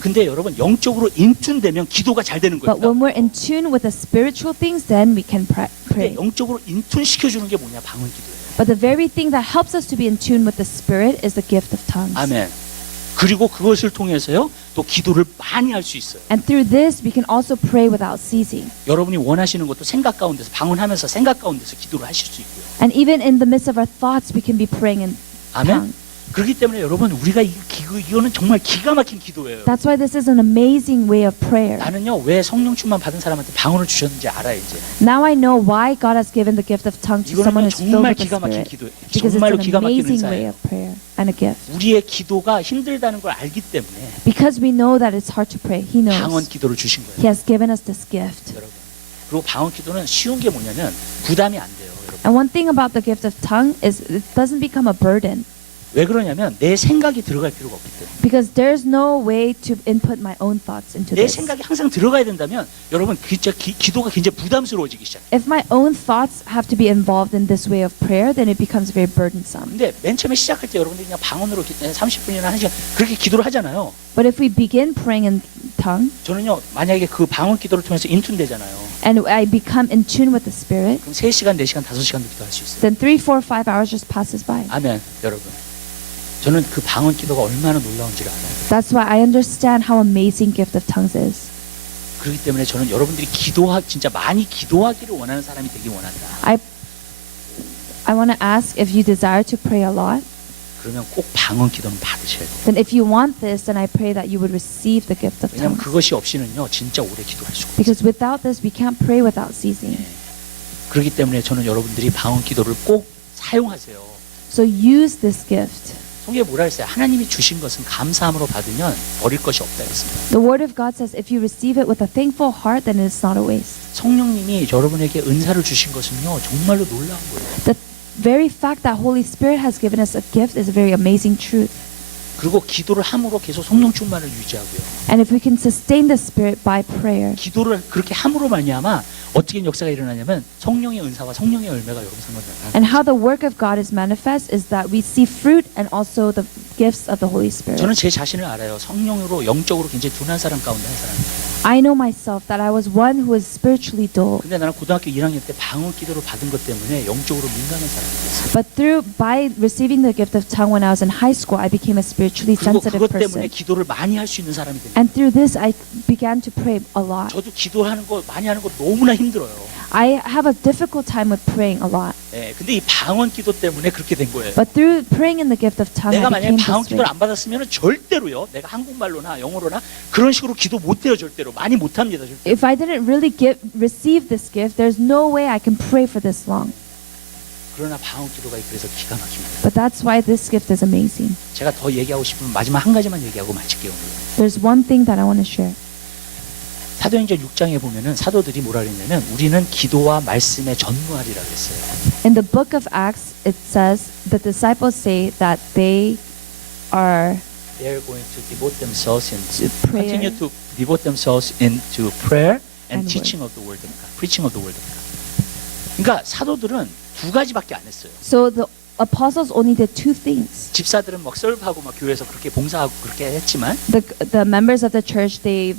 근데 여러분 영적으로 인툰되면 기도가 잘 되는 거예요. But when we're in tune with the spiritual things, then we can 근데 pray. 영적으로 인툰시켜주는 게 뭐냐? 방언 기도예요. But the very thing that helps us to be in tune with the Spirit is the gift of tongues. 아멘. 그리고 그것을 통해서요, 또 기도를 많이 할 수 있어요. And through this, we can also pray without ceasing. 여러분이 원하시는 것도 생각 가운데서, 방언하면서 생각 가운데서 기도를 하실 수 있고요. And even in the midst of our thoughts, we can be praying in 아멘. tongue. 그렇기 때문에 여러분, 우리가 이거는 정말 기가 막힌 기도예요. That's why this is an amazing way of prayer. 나는요, 왜 성령 충만 받은 사람한테 방언을 주셨는지 알아요, 이제. Now I know why God has given the gift of tongue to someone 이거는 who's filled 정말 with the 기가 막힌 Spirit. 기도예요. Because it's 정말로 an 기가 막힌 amazing way 은사예요. of prayer and a gift. 우리의 기도가 힘들다는 걸 알기 때문에 Because we know that it's hard to pray. He 방언 knows. 기도를 주신 거예요, He has given us this gift. 여러분. 그리고 방언 기도는 쉬운 게 뭐냐면 부담이 안 돼요, 여러분. And one thing about the gift of tongue is it doesn't become a burden. 왜 그러냐면 내 생각이 들어갈 필요가 없기 때문에. Because there's no way to input my own thoughts into 내 this. 생각이 항상 들어가야 된다면 여러분 진짜 기도가 굉장히 부담스러워지기 시작해요. If my own thoughts have to be involved in this way of prayer, then it becomes very burdensome. 근데 맨 처음에 시작할 때 여러분들이 그냥 방언으로 30분이나 1시간 그렇게 기도를 하잖아요. But if we begin praying in tongue, 저는요, 만약에 그 방언 기도를 통해서 인툰되잖아요. and I become in tune with the Spirit, 그럼 3시간, 4시간, 5시간도 기도할 수 있어요. then 3, 4, 5 hours just passes by. 아멘, 여러분. 저는 그 방언 기도가 얼마나 놀라운지를 알아요. That's why I understand how amazing gift of tongues is. 그렇기 때문에 저는 여러분들이 진짜 많이 기도하기를 원하는 사람이 되기 원한다. I want to ask if you desire to pray a lot, 그러면 꼭 방언 기도는 받으셔야 돼요. then if you want this, then I pray that you would receive the gift of 왜냐하면 tongues. 그것이 없이는요, 진짜 오래 기도할 수가 없어요. Because without this, we can't pray without ceasing. 그렇기 때문에 저는 여러분들이 방언 기도를 꼭 사용하세요. So use this gift. 성경에 뭐라 했어요? 하나님이 주신 것은 감사함으로 받으면 버릴 것이 없다 했습니다. The Word of God says if you receive it with a thankful heart, then it's not a waste. 성령님이 여러분에게 은사를 주신 것은요, 정말로 놀라운 거예요. The very fact that Holy Spirit has given us a gift is a very amazing truth. 그리고 기도를 함으로 계속 성령 충만을 유지하고요. And if we can sustain the Spirit by prayer, 기도를 그렇게 함으로 말미암아 어떻게 역사가 일어나냐면 성령의 은사와 성령의 열매가 여러분 상관없어요. and how the work of God is manifest is that we see fruit and also the gifts of the Holy Spirit. 저는 제 자신을 알아요. 성령으로 영적으로 굉장히 둔한 사람 가운데 한 사람이에요. I know myself that I was one who was spiritually dull. 근데 나는 고등학교 1학년 때 방언 기도를 받은 것 때문에 영적으로 민감한 사람이었어요. But by receiving the gift of tongue when I was in high school, I became a spiritually 그리고 sensitive 그것 때문에 person. 기도를 많이 할 수 있는 사람이 됩니다. And through this, I began to pray a lot. 저도 기도하는 거 많이 하는 거 너무나 힘들어요. I have a difficult time with praying a lot. 예, 근데 이 방언 기도 때문에 그렇게 된 거예요. But through praying in the gift of tongue, 내가 I 만약에 became 방언 this way. 기도를 안 받았으면 절대로요. 내가 한국말로나 영어로나 그런 식으로 기도 못해요. 절대로. 많이 못합니다. 절대로. If I didn't really receive this gift, there's no way I can pray for this long. 그러나 방언 기도가 그래서 기가 막힙니다. But that's why this gift is amazing. 제가 더 얘기하고 싶으면 마지막 한 가지만 얘기하고 마칠게요. 오늘. There's one thing that I want to share. 사도행전 6장에 보면은 사도들이 뭐라 그랬냐면 우리는 기도와 말씀에 전무하리라 그랬어요. In the book of Acts, it says the disciples say that they are They are going to devote themselves into prayer. continue to devote themselves into prayer and And teaching of the word of God, preaching of the word of God. 그러니까 사도들은 두 가지밖에 안 했어요. So the apostles only did two things. 집사들은 막 설교하고 막 교회에서 그렇게 봉사하고 그렇게 했지만 The members of the church they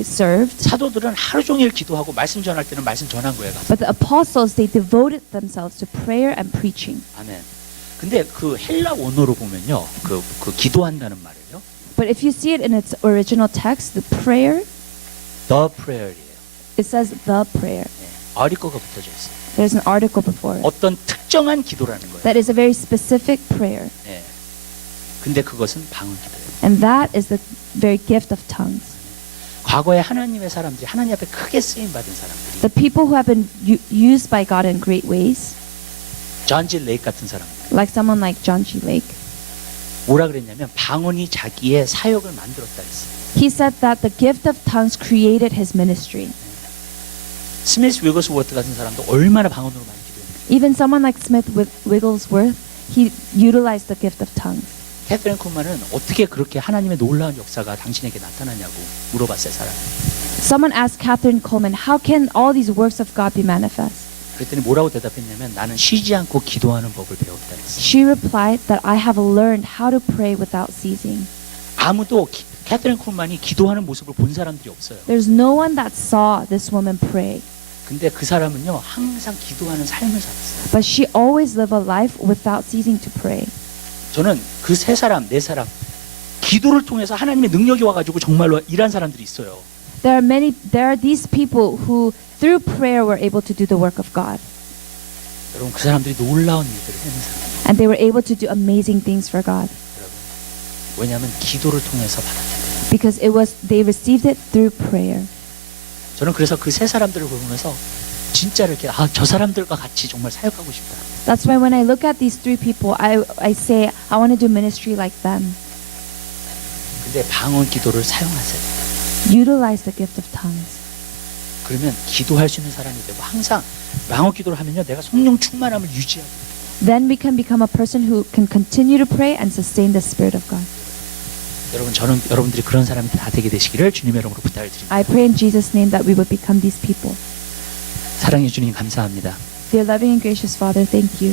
served, 사도들은 하루 종일 기도하고 말씀 전할 때는 말씀 전한 거예요. 가서. but the apostles they devoted themselves to prayer and preaching. 아멘. 근데 그 헬라 원어로 보면요, 그 기도한다는 말이에요. But if you see it in its original text, the prayer, The prayer이에요. it says the prayer. 예, 아리거가 붙어져 있어요. There's an article before it. 어떤 특정한 기도라는 거예요. That is a very specific prayer, 예. 근데 그것은 방언 기도예요. and that is the very gift of tongues. 과거에 하나님의 사람들이 하나님 앞에 크게 쓰임 받은 사람들이 The people who have been used by God in great ways, 존 G. 레이크 같은 사람들 like someone like John G. Lake, 뭐라 그랬냐면 방언이 자기의 사역을 만들었다 했어요. he said that the gift of tongues created his ministry. 스미스 위거스워트 같은 사람도 얼마나 방언으로 많이 기도했는지. Even someone like Smith Wigglesworth, he utilized the gift of tongues. 캐서린 쿨만은 어떻게 그렇게 하나님의 놀라운 역사가 당신에게 나타나냐고 물어봤어요, 사람. Someone asked Catherine Coleman, how can all these works of God be manifest? 그랬더니 뭐라고 대답했냐면 나는 쉬지 않고 기도하는 법을 배웠다 했어요. She replied that I have learned how to pray without ceasing. 아무도 캐서린 쿨만이 기도하는 모습을 본 사람들이 없어요. There's no one that saw this woman pray, 근데 그 사람은요 항상 기도하는 삶을 살았어요. but she always lived a life without ceasing to pray. 저는 그 세 사람, 네 사람 기도를 통해서 하나님의 능력이 와가지고 정말로 일한 사람들이 있어요. There are these people who through prayer were able to do the work of God, 여러분 그 사람들이 놀라운 일들을 하는 사람. and they were able to do amazing things for God 여러분 왜냐하면 기도를 통해서 받았기 때문에. because they received it through prayer. 저는 그래서 그 세 사람들을 보면서 진짜 이렇게 저 사람들과 같이 정말 사역하고 싶다. That's why when I look at these three people, I say I want to do ministry like them. 근데 방언 기도를 사용하세요. Utilize the gift of tongues. 그러면 기도할 수 있는 사람이 되고 항상 방언 기도를 하면요 내가 성령 충만함을 유지하고. Then we can become a person who can continue to pray and sustain the Spirit of God. 여러분 저는 여러분들이 그런 사람이 다 되게 되시기를 주님의 이름으로 부탁을 드립니다. I pray in Jesus' name that we would become these people. 사랑해 주님 감사합니다. Dear loving and gracious Father, thank you.